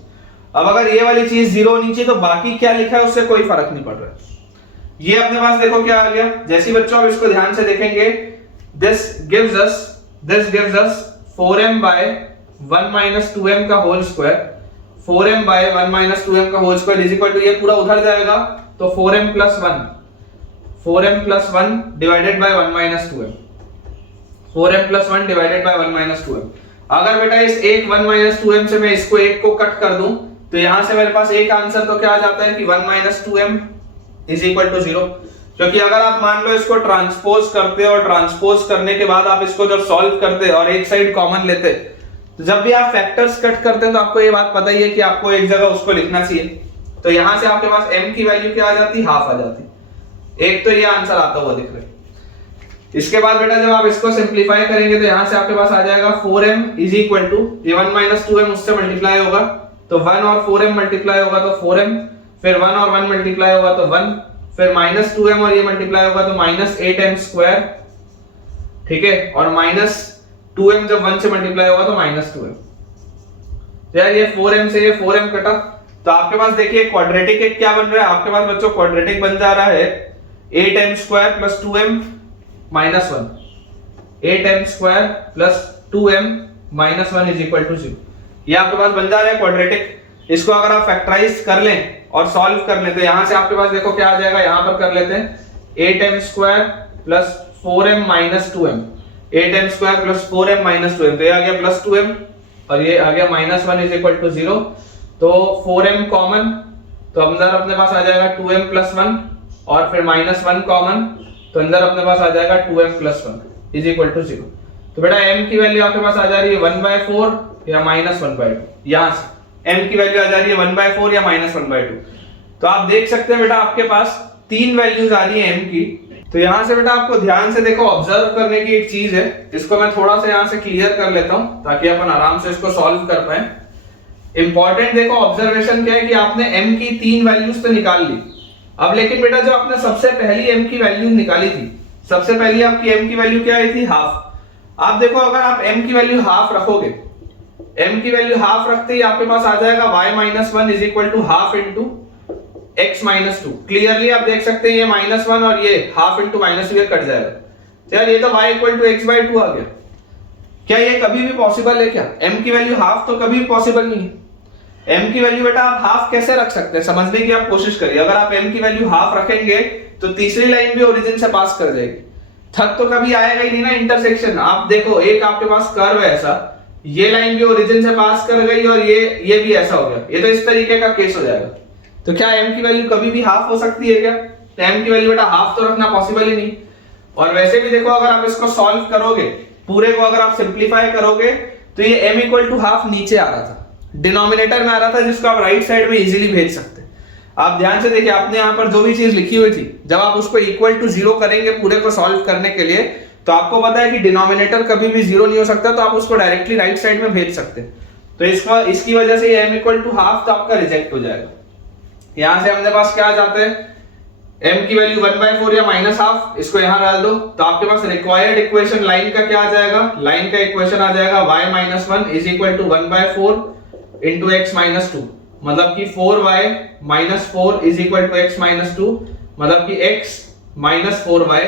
अब अगर ये वाली चीज 0 होनी चाहिए तो बाकी क्या लिखा है उससे कोई फर्क नहीं पड़ रहा है। ये अपने पास देखो क्या आ गया, जैसे बच्चों आप इसको ध्यान से देखेंगे, this gives us 4m by 1 minus 2m का whole square, 4m by 1 minus 2m का whole square is equal to, ये पूरा उधर जाएगा तो 4m plus 1, 4m plus 1 divided by 1 minus 2m, 4m plus 1 divided by 1 minus 2m। अगर बेटा इस एक 1 माइनस 2m से मैं इसको एक को कट कर दूं तो यहां से मेरे पास एक आंसर तो क्या आ जाता है कि 1 minus 2m is equal to 0। क्योंकि अगर आप मान लो इसको ट्रांसपोज करते और ट्रांसपोज करने के बाद आप इसको जब सॉल्व करते और एक साइड कॉमन लेते, तो जब भी आप फैक्टर्स कट करते हैं तो आपको ये बात पता ही है कि आपको एक जगह उसको लिखना चाहिए। तो यहां से आपके पास m की वैल्यू क्या आ जाती, हाफ आ जाती। एक तो ये आंसर आता हुआ दिख रहा है। इसके बाद बेटा जब आप इसको सिंप्लीफाई करेंगे तो यहां से आपके पास आ जाएगा 4m इज इक्वल टू, ये 1 माइनस 2m उससे मल्टीप्लाई होगा तो 1 और 4m मल्टीप्लाई होगा तो 4m, फिर 1 और 1 मल्टीप्लाई होगा तो 1, फिर माइनस 2m और ये मल्टीप्लाई होगा तो माइनस 8m स्क्वायर, ठीक है, और माइनस 2m जब 1 से मल्टीप्लाई होगा तो माइनस 2m। यार ये 4m से ये 4m कटा तो आपके पास देखिए क्वाड्रेटिक एक क्या बन रहा है आपके पास बच्चों, क्वाड्रेटिक बन जा रहा है 8m square plus 2m minus 1, 8m square plus 2m minus 1 is equal to 0। ये आपके पास बन जा रहा है क्वाड्रेटिक। इसको अगर आप फैक्टराइज कर लें और सॉल्व कर लें तो यहां से आपके पास देखो क्या आ जाएगा, यहां पर कर लेते हैं 8m square plus 4m minus 2m, 8m square plus 4m minus 2m, तो ये आ गया प्लस 2m और ये आ गया माइनस 1 इज इक्वल टू 0। तो 4m कॉमन तो अंदर अपने पास आ जाएगा 2m प्लस 1 और फिर माइनस 1 कॉमन तो अंदर अपने पास आ जाएगा 2m plus 1 is equal to 0। तो बेटा m की वैल्यू आपके पास आ जा रही है 1/4 या माइनस 1/2। यहां से m की वैल्यू आ जा रही है 1/4 या माइनस 1/2। तो आप देख सकते हैं बेटा आपके पास तीन वैल्यूज आ रही है m की। तो यहां से बेटा आपको ध्यान से देखो ऑब्जर्व करने की एक चीज है, इसको मैं थोड़ा सा यहां से क्लियर कर लेता हूं ताकि अपन आराम से इसको सॉल्व कर पाए। इंपॉर्टेंट देखो ऑब्जर्वेशन क्या है कि आपने m की तीन वैल्यूज तो निकाल ली। अब लेकिन बेटा जो आपने सबसे पहली m की वैल्यू निकाली थी, सबसे पहली आपकी m की वैल्यू क्या आई थी, हाफ। आप देखो अगर आप m की वैल्यू हाफ रखोगे, m की वैल्यू हाफ रखते ही आपके पास आ जाएगा y minus 1 is equal to half into x minus 2। Clearly आप देख सकते हैं ये माइनस 1 और ये हाफ इंटू माइनस 2 कट जाएगा। यार ये तो y इक्वल टू x/2 आ गया। क्या ये कभी भी पॉसिबल है क्या, m की वैल्यू हाफ तो कभी भी पॉसिबल नहीं है। m की वैल्यू बेटा आप हाफ कैसे रख सकते हैं, समझने की आप कोशिश करिए। अगर आप m की वैल्यू हाफ रखेंगे तो तीसरी लाइन भी ओरिजिन से पास कर जाएगी, थक तो कभी आएगा ही नहीं ना इंटरसेक्शन। आप देखो एक आपके पास कर्व है ऐसा, ये लाइन भी ओरिजिन से पास कर गई और ये भी ऐसा हो गया, ये तो इस तरीके का केस हो जाएगा। तो क्या m की वैल्यू कभी भी हाफ हो सकती है क्या, तो m की वैल्यू बेटा हाफ तो रखना पॉसिबल ही नहीं। और वैसे भी देखो अगर आप इसको सॉल्व करोगे, पूरे को अगर आप सिंप्लीफाई करोगे तो ये m इक्वल टू हाफ नीचे आ रहा था, डिनोमिनेटर में आ रहा था, जिसको आप राइट साइड में इजीली भेज सकते हैं। आप ध्यान से देखिए आपने यहाँ पर जो भी चीज लिखी हुई थी, जब आप उसको इक्वल टू 0 करेंगे पूरे को सॉल्व करने के लिए, तो आपको पता है कि डिनोमिनेटर कभी भी 0 नहीं हो सकता, तो आप उसको डायरेक्टली राइट साइड में भेज सकते हैं। तो इसकी वजह से m इक्वल टू हाफ तो आपका रिजेक्ट हो जाएगा। यहां से अपने पास क्या आ जाता है, m की वैल्यू 1/4 या माइनस हाफ, इसको यहां डाल दो तो आपके पास रिक्वायर्ड इक्वेशन लाइन का क्या आ जाएगा, लाइन का इक्वेशन आ जाएगा y minus 1 is equal to 1/4 into x minus 2, मतलब कि 4y minus 4 is equal to x minus 2, मतलब कि x माइनस 4y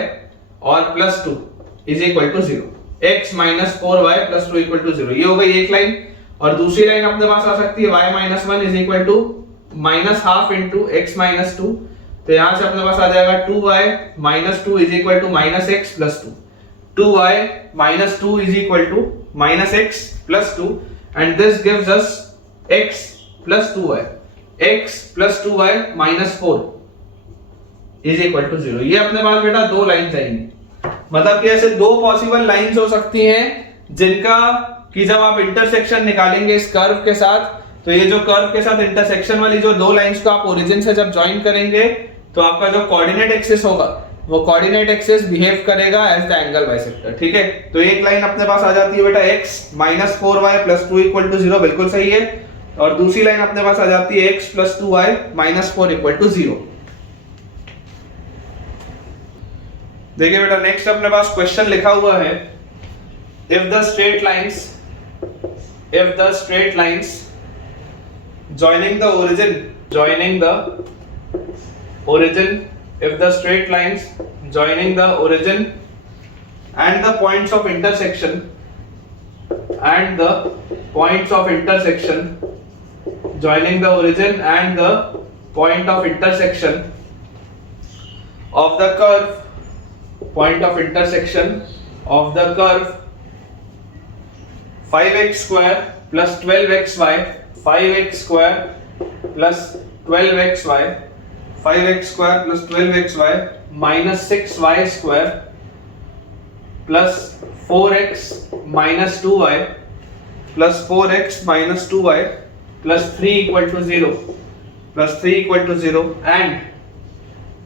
और plus 2 is equal to 0, x minus 4y plus 2 equal to 0। ये हो गई एक लाइन। और दूसरी लाइन अपने पास आ सकती है y minus 1 is equal to minus half into x minus 2, तो यहां से अपने पास आ जाएगा 2y minus 2 is equal to minus x plus 2, 2y minus 2 is equal to minus x plus 2, and this gives us x plus 2y, x plus 2y minus 4 is equal to 0। ये अपने पास बेटा दो लाइन आएंगी, मतलब कि ऐसे दो possible lines हो सकती हैं जिनका कि जब आप इंटरसेक्शन निकालेंगे इस कर्व के साथ, तो ये जो कर्व के साथ इंटरसेक्शन वाली जो दो लाइंस को आप ओरिजिन से जब ज्वाइन करेंगे तो आपका जो कोऑर्डिनेट एक्सिस होगा वो कोऑर्डिनेट एक्सिस बिहेव करेगा एज द एंगल बाइसेक्टर, ठीक है। तो एक लाइन अपने पास आ जाती है बेटा x minus 4y plus 2 equal to 0, बिल्कुल सही है। और दूसरी लाइन अपने पास आ जाती है x plus 2y minus 4 equal to 0। देखिए बेटा नेक्स्ट अपने पास क्वेश्चन लिखा हुआ है, if the straight lines joining the origin, if the straight lines joining the origin and the points of intersection joining the origin and the point of intersection of the curve, point of intersection of the curve 5x square plus 12xy, 5x square plus 12xy, 5x square plus 12xy minus 6y square plus 4x minus 2y plus 4x minus 2y plus 3 equal to 0, plus 3 equal to 0,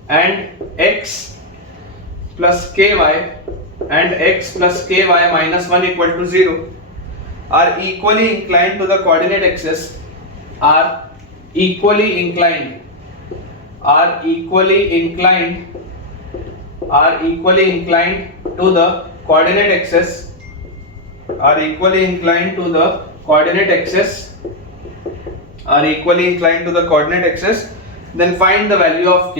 and x plus ky and x plus ky minus 1 equal to 0 are equally inclined to the coordinate axis, are equally inclined to the coordinate axis, are equally inclined to the coordinate axis, then find the value of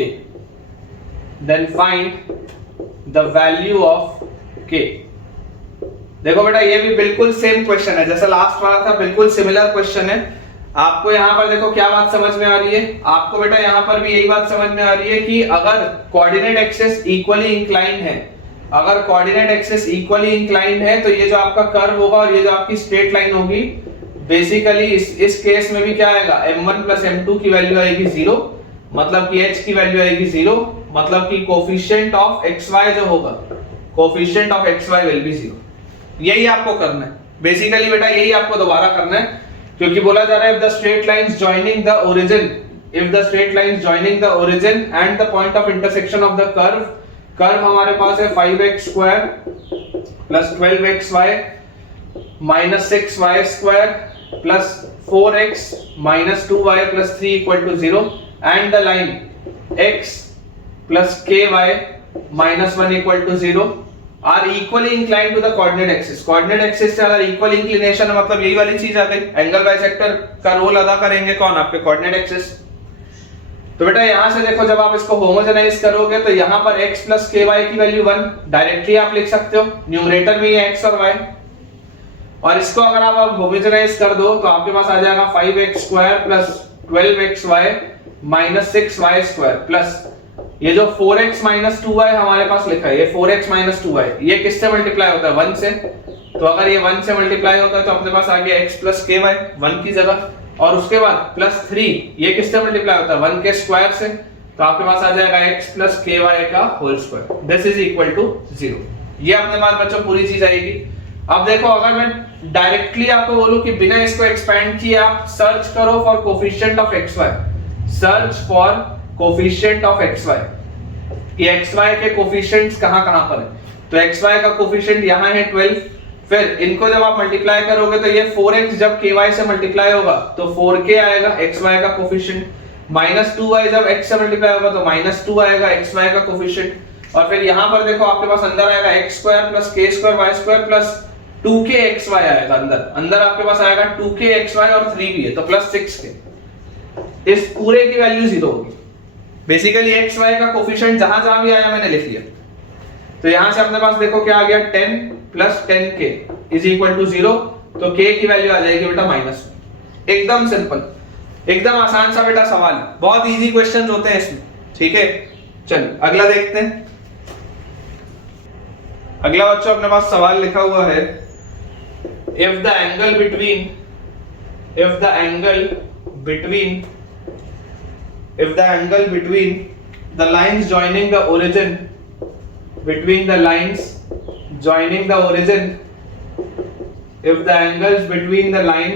k. देखो बेटा ये भी बिल्कुल same question है जैसा last वाला था, बिल्कुल सिमिलर क्वेश्चन है। आपको यहाँ पर देखो क्या बात समझ में आ रही है, आपको बेटा यहाँ पर भी यही बात समझ में आ रही है कि अगर कोऑर्डिनेट एक्सिस इक्वली इंक्लाइंड है, अगर कोऑर्डिनेट एक्सिस इक्वली इंक्लाइंड है तो ये जो आपका कर्व होगा और ये जो आपकी स्ट्रेट लाइन होगी, बेसिकली इस केस में भी क्या आएगा, m1 प्लस m2 की वैल्यू आएगी 0, मतलब कि h की वैल्यू आएगी 0, मतलब कि कोफिशिएंट ऑफ xy जो होगा, coefficient of xy will be 0। यही आपको करना है बेसिकली बेटा, यही आपको दोबारा करना है, क्योंकि बोला जा रहा है if the straight lines joining the origin and the point of intersection of the curve, curve हमारे पास है 5x square plus 12xy minus 6y square plus 4x minus 2y plus 3 equal to 0, and the line x plus ky minus 1 equal to 0 are equally inclined to the coordinate axis. Coordinate axis से अगर equal inclination है मतलब यही वाली चीज आ गई, angle bisector का role अदा करेंगे कौन, आपके कोऑर्डिनेट एक्सिस। तो बेटा यहां से देखो जब आप इसको होमोजेनाइज करोगे तो यहां पर x प्लस ky की वैल्यू 1 डायरेक्टली आप लिख सकते हो, न्यूमरेटर में है x और y, और इसको अगर आप होमोजेनाइज कर दो तो आपके पास आ जाएगा 5x square plus 12xy minus 6y square plus ये जो 4x माइनस 2y हमारे पास लिखा है, ये 4x माइनस 2y ये किससे मल्टीप्लाई होता है, 1 से। तो अगर ये 1 से मल्टीप्लाई होता है तो अपने पास आ गया x प्लस ky 1 की जगह, और उसके बाद प्लस 3 ये किससे मल्टीप्लाई होता है, 1 के स्क्वायर से, तो आपके पास आ जाएगा x प्लस ky का whole square, this is equal to 0। ये अपने पास बच्चों पूरी चीज आएगी। अब देखो अगर मैं डायरेक्टली आपको बोलूं कि बिना इसको एक्सपेंड किए आप सर्च करो for coefficient of xy, search for coefficient of xy, कि xy के कोफिशिएंट्स कहां-कहां पर है, तो xy का कोफिशिएंट यहां है 12, फिर इनको जब आप मल्टीप्लाई करोगे तो ये 4x जब ky से मल्टीप्लाई होगा तो 4k आएगा xy का कोफिशिएंट, माइनस 2y जब x से मल्टीप्लाई होगा तो माइनस 2 आएगा xy का कोफिशिएंट, और फिर यहां पर देखो आपके पास अंदर आएगा x square plus k square y square plus 2k xy आएगा, अंदर आपके पास आएगा 2k xy और 3 भी है तो प्लस 6k, इस पूरे की वैल्यू 0 होगी। बेसिकली xy का कोफिशिएंट जहां भी आया मैंने लिख लिया, तो यहां से अपने पास देखो क्या आ गया, 10 plus 10k is equal to 0, तो k की वैल्यू आ जाएगी बेटा माइनस 1। एकदम सिंपल, एकदम आसान सा बेटा सवाल, बहुत इजी क्वेश्चंस होते हैं इसमें, ठीक है। चलिए अगला देखते हैं। अगला बच्चों अपने पास सवाल लिखा हुआ है, if the angle between the lines joining the origin, if the angles between the line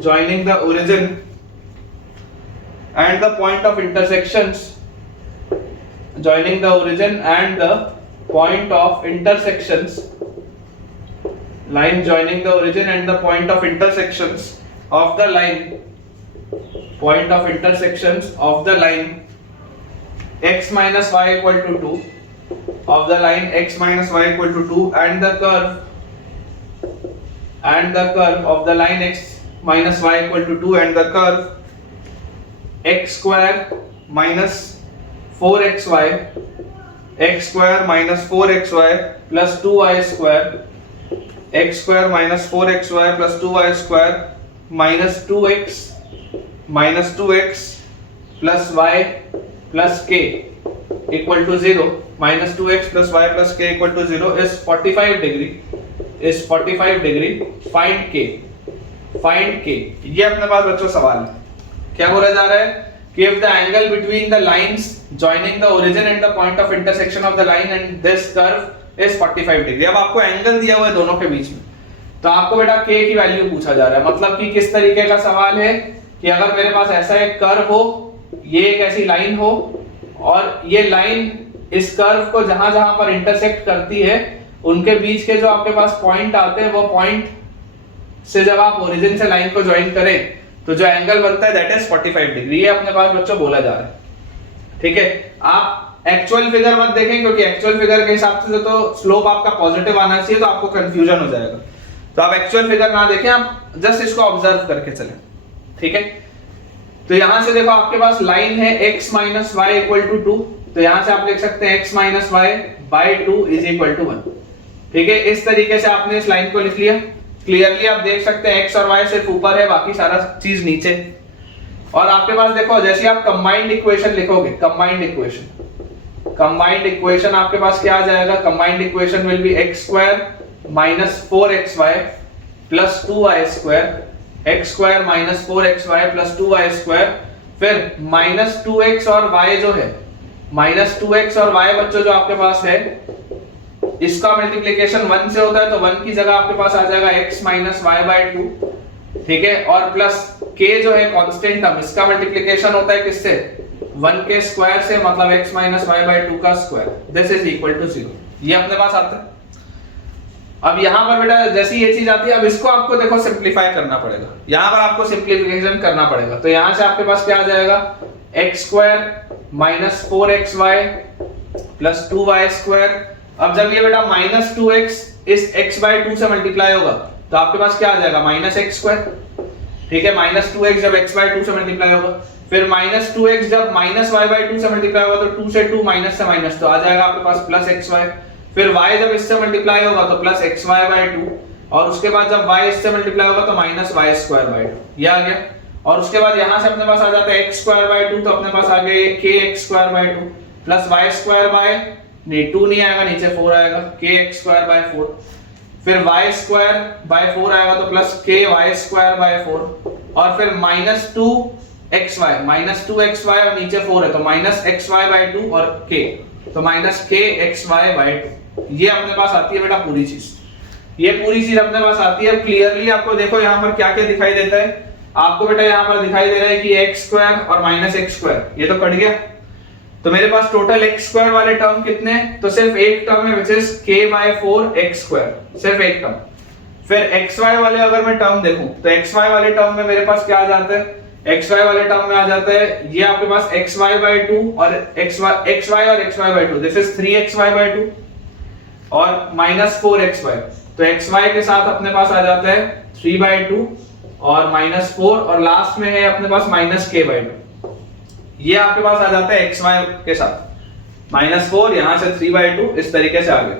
joining the origin and the point of intersections, line joining the origin and the point of intersections of the line, x minus y equal to 2, of the line x minus y equal to 2, and the curve of the line x minus y equal to 2 and the curve x square minus 4xy, x square minus 4xy plus 2y square, x square minus 4xy plus 2y square minus 2x plus y plus k equal to 0 minus 2x plus y plus k equal to 0 is 45 degree find k. ये अपने पास बच्चों सवाल है, क्या बोला जा रहा है कि if the angle between the lines joining the origin and the point of intersection of the line and this curve is 45 degree. अब आपको एंगल दिया हुआ है दोनों के बीच में, तो आपको बेटा k की वैल्यू पूछा जा रहा है। मतलब कि किस तरीके का सवाल है कि अगर मेरे पास ऐसा एक कर्व हो, ये एक ऐसी लाइन हो और ये लाइन इस कर्व को जहां जहां पर इंटरसेक्ट करती है उनके बीच के जो आपके पास पॉइंट आते हैं, वो पॉइंट से जब आप ओरिजिन से लाइन को ज्वाइन करें तो जो एंगल बनता है दैट इज 45 डिग्री। ये अपने पास बच्चों बोला जा रहा है। ठीक है, आप एक्चुअल फिगर मत देखें क्योंकि एक्चुअल फिगर के हिसाब से तो स्लोप आपका पॉजिटिव आना चाहिए, तो आपको कंफ्यूजन हो जाएगा। तो आप एक्चुअल फिगर ना देखें, आप जस्ट इसको ऑब्जर्व करके चलें। ठीक है, तो यहां से देखो आपके पास लाइन है x minus y equal to 2, तो यहां से आप लिख सकते हैं x minus y by 2 is equal to 1। ठीक है, इस तरीके से आपने इस लाइन को लिख लिया। क्लियरली आप देख सकते हैं x और y सिर्फ ऊपर है, बाकी सारा चीज नीचे। और आपके पास देखो जैसे आप कंबाइंड इक्वेशन लिखोगे, कंबाइंड इक्वेशन आपके पास क्या आ जाएगा, combined equation will be x square minus 4xy plus 2y square, x square minus 4xy plus 2y square, फिर माइनस 2x और y जो है, माइनस 2x और y बच्चों जो आपके पास है, इसका मल्टीप्लिकेशन 1 से होता है, तो 1 की जगह आपके पास आ जाएगा x माइनस वाई बाई 2। ठीक है, और प्लस k जो है कांस्टेंट टर्म, इसका मल्टीप्लिकेशन होता है किससे, 1 के स्क्वायर से, मतलब x माइनस वाई बाई 2 का square, this is equal to 0। ये अपने पास आता है। अब यहां पर बेटा जैसी ये चीज आती है, अब इसको आपको देखो सिंपलीफाई करना पड़ेगा, यहां पर आपको सिंपलीफिकेशन करना पड़ेगा। तो यहां से आपके पास क्या आ जाएगा, x square minus 4xy plus 2y square. अब जब ये बेटा माइनस 2x इस x बाई 2 से मल्टीप्लाई होगा तो आपके पास क्या आ जाएगा, माइनस x स्क्वायर। ठीक है, माइनस 2x जब x बाई 2 से मल्टीप्लाई होगा, फिर माइनस 2x जब माइनस y बाई 2 से मल्टीप्लाई होगा तो 2 से 2 माइनस से माइनस, तो आ जाएगा आपके पास प्लस xy। फिर y जब इससे मल्टीप्लाई होगा तो प्लस xy बाई 2, और उसके बाद जब y इससे मल्टीप्लाई होगा तो माइनस y स्क्वायर बाई 2, ये आ गया। और उसके बाद यहां से अपने पास आ जाता है x स्क्वायर बाई 2, तो अपने पास आ गया kx square by 2 plus y square by, नहीं 2 नहीं आएगा, नीचे 4 आएगा, kx स्क्वायर बाय 4, फिर y स्क्वायर बाय 4 आएगा तो प्लस ky स्क्वायर बाय 4, और फिर माइनस 2xy, माइनस 2xy और नीचे 4 है तो माइनस xy बाय 2 और k, तो माइनस kxy बाय 2। ये अपने पास आती है बेटा पूरी चीज, ये पूरी चीज अपने पास आती है। क्लियरली आपको देखो यहाँ पर क्या क्या दिखाई देता है, आपको बेटा यहाँ पर दिखाई दे रहा है कि x स्क्वायर और माइनस x स्क्वायर, ये तो कट गया। तो मेरे पास टोटल x स्क्वायर वाले टर्म कितने हैं, तो सिर्फ एक टर्म है, which is k by 4 x square, सिर्फ एक टर्म। फिर xy वाले अगर मैं टर्म देखूं तो xy वाले टर्म में मेरे पास क्या आ जाता है, xy वाले टर्म में आ जाता है ये आपके पास xy बाय 2 और xy और xy बाय 2, दिस इज 3xy बाय 2 और माइनस 4xy, तो xy के साथ अपने पास आ जाता है 3 बाय 2 और माइनस 4, और लास्ट में है अपने पास माइनस k बाय 2। ये आपके पास आ जाता है xy के साथ माइनस 4, यहां से 3 बाई 2, इस तरीके से आ गए।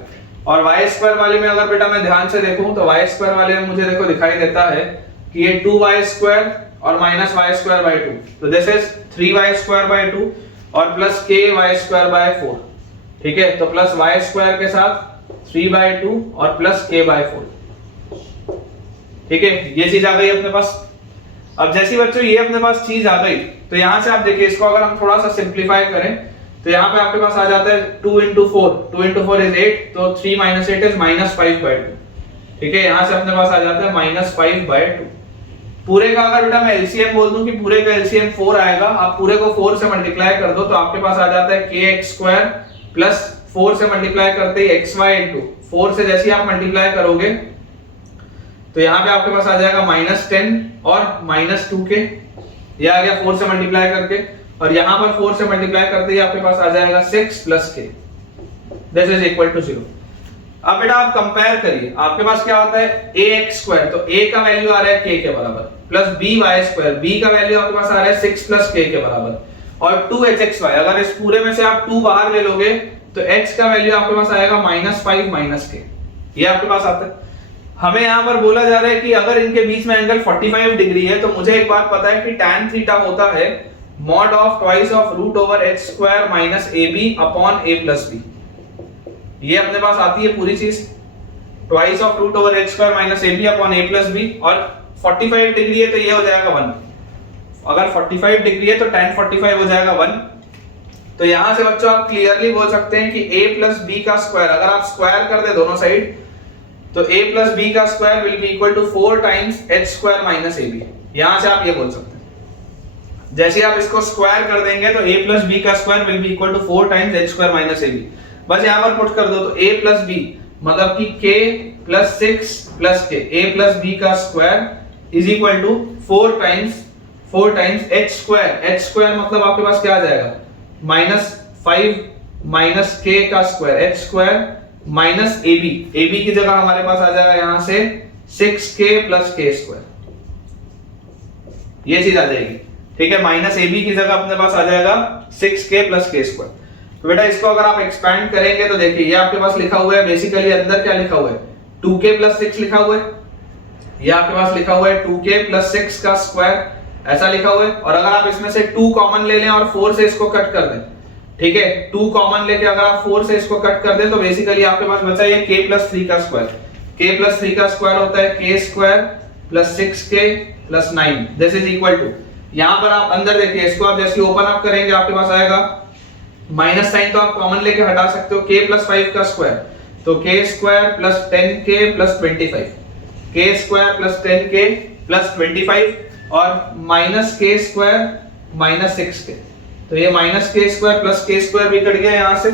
और y स्क्वायर वाले में अगर बेटा मैं ध्यान से देखूं तो y स्क्वायर वाले में मुझे देखो दिखाई देता है कि ये 2y स्क्वायर और माइनस y स्क्वायर बाई 2, तो this is 3y square by 2 और प्लस ky स्क्वायर बाई 4। ठीक है, तो प्लस y स्क्वायर के साथ 3 बाई 2 और प्लस k बाई 4। ठीक है, ये चीज आ गई अपने पास। अब जैसी बच्चों ये अपने पास चीज आ गई, तो यहां से आप देखिए इसको अगर हम थोड़ा सा सिंपलीफाई करें तो यहाँ पे आपके पास आ जाता है 2 into 4, 2 into 4 is 8, तो 3 minus 8 is minus 5 by 2। ठीक है, यहाँ से अपने पास आ जाता है minus 5 by 2। पूरे का अगर बेटा मैं एलसीएम बोल दूं कि पूरे का एलसीएम 4 आएगा, आप पूरे को 4 से मल्टीप्लाई कर दो तो आपके पास आ जाता है kx स्क्वायर प्लस 4 से मल्टीप्लाई करते ही xy इंटू 4 से जैसे आप मल्टीप्लाई करोगे तो यहाँ पे आपके पास आ जाएगा -10 और -2k, ये आ गया 4 से मल्टीप्लाई करके, और यहाँ पर 4 से मल्टीप्लाई करते ही आपके पास आ जाएगा 6 plus k, this is equal to 0। अब बेटा आप कंपेयर करिए, आपके पास क्या होता है ax स्क्वायर, तो a का वैल्यू आ रहा है k के बराबर, प्लस by स्क्वायर, b का वैल्यू आपके पास आ रहा है 6 प्लस k के बराबर, और 2hxy, अगर इस पूरे में से आप 2 बाहर ले लोगे तो h का वैल्यू आपके पास आएगा -5 k, ये आपके पास आता है। हमें यहाँ पर बोला जा रहा है कि अगर इनके बीच में एंगल 45 डिग्री है तो मुझे एक बात पता है कि tan थीटा होता है mod of twice of root over h square minus A b upon a plus b. ये अपने पास आती है पूरी चीज, twice of root over h square minus A b upon a plus b, और 45 डिग्री है तो ये हो जाएगा 1। अगर 45 डिग्री है तो tan 45 हो जाएगा 1। तो यहां से बच्चों आप क्लियरली बोल सकते हैं कि a प्लस बी का स्क्वायर, अगर आप स्क्वायर कर दे दोनों साइड, तो a प्लस बी का square will be equal to 4 times H square minus A b. यहां से आप ये बोल सकते हैं। जैसे आप इसको स्क्वायर कर देंगे तो a प्लस बी का square will be equal to 4 times H square minus A b. बस यहां पर पुट कर दो तो a प्लस बी मतलब कि k plus 6 plus k, a plus B का square is equal to 4 times H square. H square मतलब आपके पास क्या आ जाएगा, -5 माइनस k का स्क्वायर, एच स्क्वायर माइनस ए बी की जगह हमारे पास आ जाएगा यहां से 6k प्लस k स्क्वायर, ये चीज आ जाएगी। ठीक है, माइनस ए बी की जगह अपने पास आ जाएगा 6k प्लस k स्क्वायर। तो बेटा इसको अगर आप एक्सपैंड करेंगे तो देखिए ये आपके पास लिखा हुआ है, बेसिकली अंदर क्या लिखा हुआ है, 2k प्लस 6 लिखा हुआ है। ये आपके पास लिखा हुआ है 2k प्लस 6 का स्क्वायर, ऐसा लिखा हुआ है। और अगर आप इसमें से 2 कॉमन ले लें और 4 से इसको कट कर दें, ठीक है, 2 कॉमन लेके अगर आप 4 से इसको कट कर दें तो बेसिकली आपके पास बचा ये k प्लस 3 का स्क्वायर। k प्लस 3 का स्क्वायर होता है k square plus 6k plus 9, this is equal to, यहां पर आप अंदर देखिए, इसको आप जैसे ओपन अप करेंगे आपके पास आएगा माइनस साइन, तो आप कॉमन लेके हटा सकते हो, k प्लस 5 का स्क्वायर, तो k square plus 10k plus 25, k square plus 10k plus 25 और minus k square minus 6k, तो ये minus k square plus k square भी कट गया यहां से।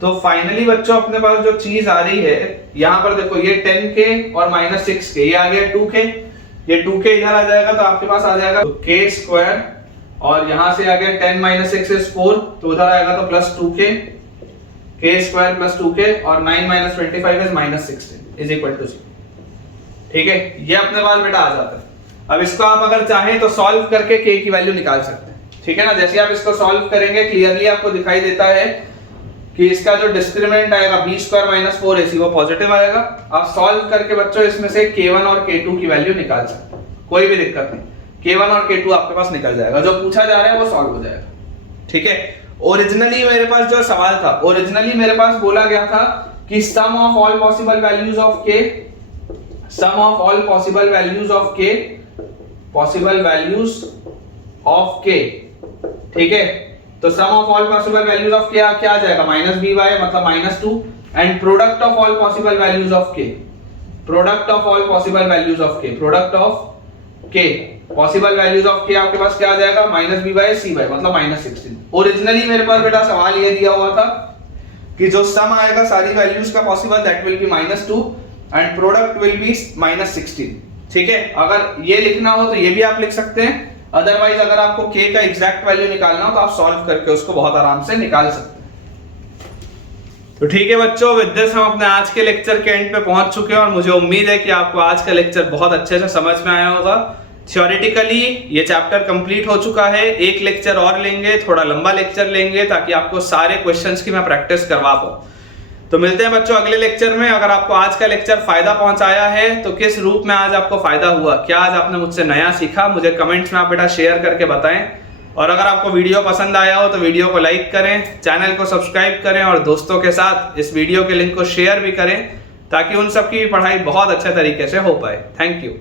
तो फाइनली बच्चों अपने पास जो चीज आ रही है यहां पर देखो, ये 10k और माइनस 6k, ये आ गया 2k, ये 2k इधर आ जाएगा तो आपके पास आ जाएगा तो k स्क्वायर, और यहां से आ गया 10 माइनस 6 इज 4, तो उधर आएगा तो plus 2k, k square plus 2k और 9 minus 25 is minus 16 is equal to 0। ठीक है, ये अपने पास बेटा आ जाता है। अब इसको आप अगर चाहें तो सॉल्व करके k की वैल्यू निकाल सकते हैं। ठीक है ना, जैसे आप इसको सॉल्व करेंगे क्लियरली आपको दिखाई देता है कि इसका जो डिस्क्रिमिनेंट आएगा b स्क्वायर माइनस 4ac वो पॉजिटिव आएगा। आप सॉल्व करके बच्चों इसमें से k1 और k2 की वैल्यू निकाल सकते हैं, कोई भी दिक्कत नहीं, k1 और k2 आपके पास निकल जाएगा, जो पूछा जा रहा है वो सॉल्व हो जाएगा। ठीक है, ओरिजिनली मेरे पास जो सवाल था, ओरिजिनली मेरे पास बोला गया था कि sum of all possible values of k, sum of all possible values of k, possible values of k, ठीक है, तो sum of all possible values of k क्या आ जाएगा, माइनस बी वाई मतलब -2, and product of all possible values of k, product of all possible values of k, product of k, possible values of k आपके पास क्या आ जाएगा, -b bye c bye मतलब -16। ओरिजिनली मेरे पास बेटा सवाल ये दिया हुआ था कि जो सम आएगा सारी वैल्यूज का possible that will be -2 and product will be -16। ठीक है, अगर ये लिखना हो तो ये भी आप लिख सकते हैं, अदरवाइज अगर आपको k का एग्जैक्ट वैल्यू निकालना हो तो आप सॉल्व करके उसको बहुत आराम से निकाल सकते हैं। तो ठीक है बच्चों, विद दिस हम अपने आज के लेक्चर के एंड पे पहुंच चुके हैं और मुझे उम्मीद है कि आपको आज का लेक्चर बहुत अच्छे से समझ में आया होगा। थ्योरेटिकली ये चैप्टर कंप्लीट हो चुका है, एक लेक्चर और लेंगे, थोड़ा लंबा लेक्चर लेंगे ताकि आपको सारे क्वेश्चंस की मैं प्रैक्टिस करवा पाऊं। तो मिलते हैं बच्चों अगले लेक्चर में। अगर आपको आज का लेक्चर फायदा पहुंचाया है तो किस रूप में आज आपको फायदा हुआ, क्या आज आपने मुझसे नया सीखा, मुझे कमेंट्स में आप बेटा शेयर करके बताएं। और अगर आपको वीडियो पसंद आया हो तो वीडियो को लाइक करें, चैनल को सब्सक्राइब करें और दोस्तों के साथ इस वीडियो के लिंक को शेयर भी करें ताकि उन सब की पढ़ाई बहुत अच्छे तरीके से हो पाए। Thank you.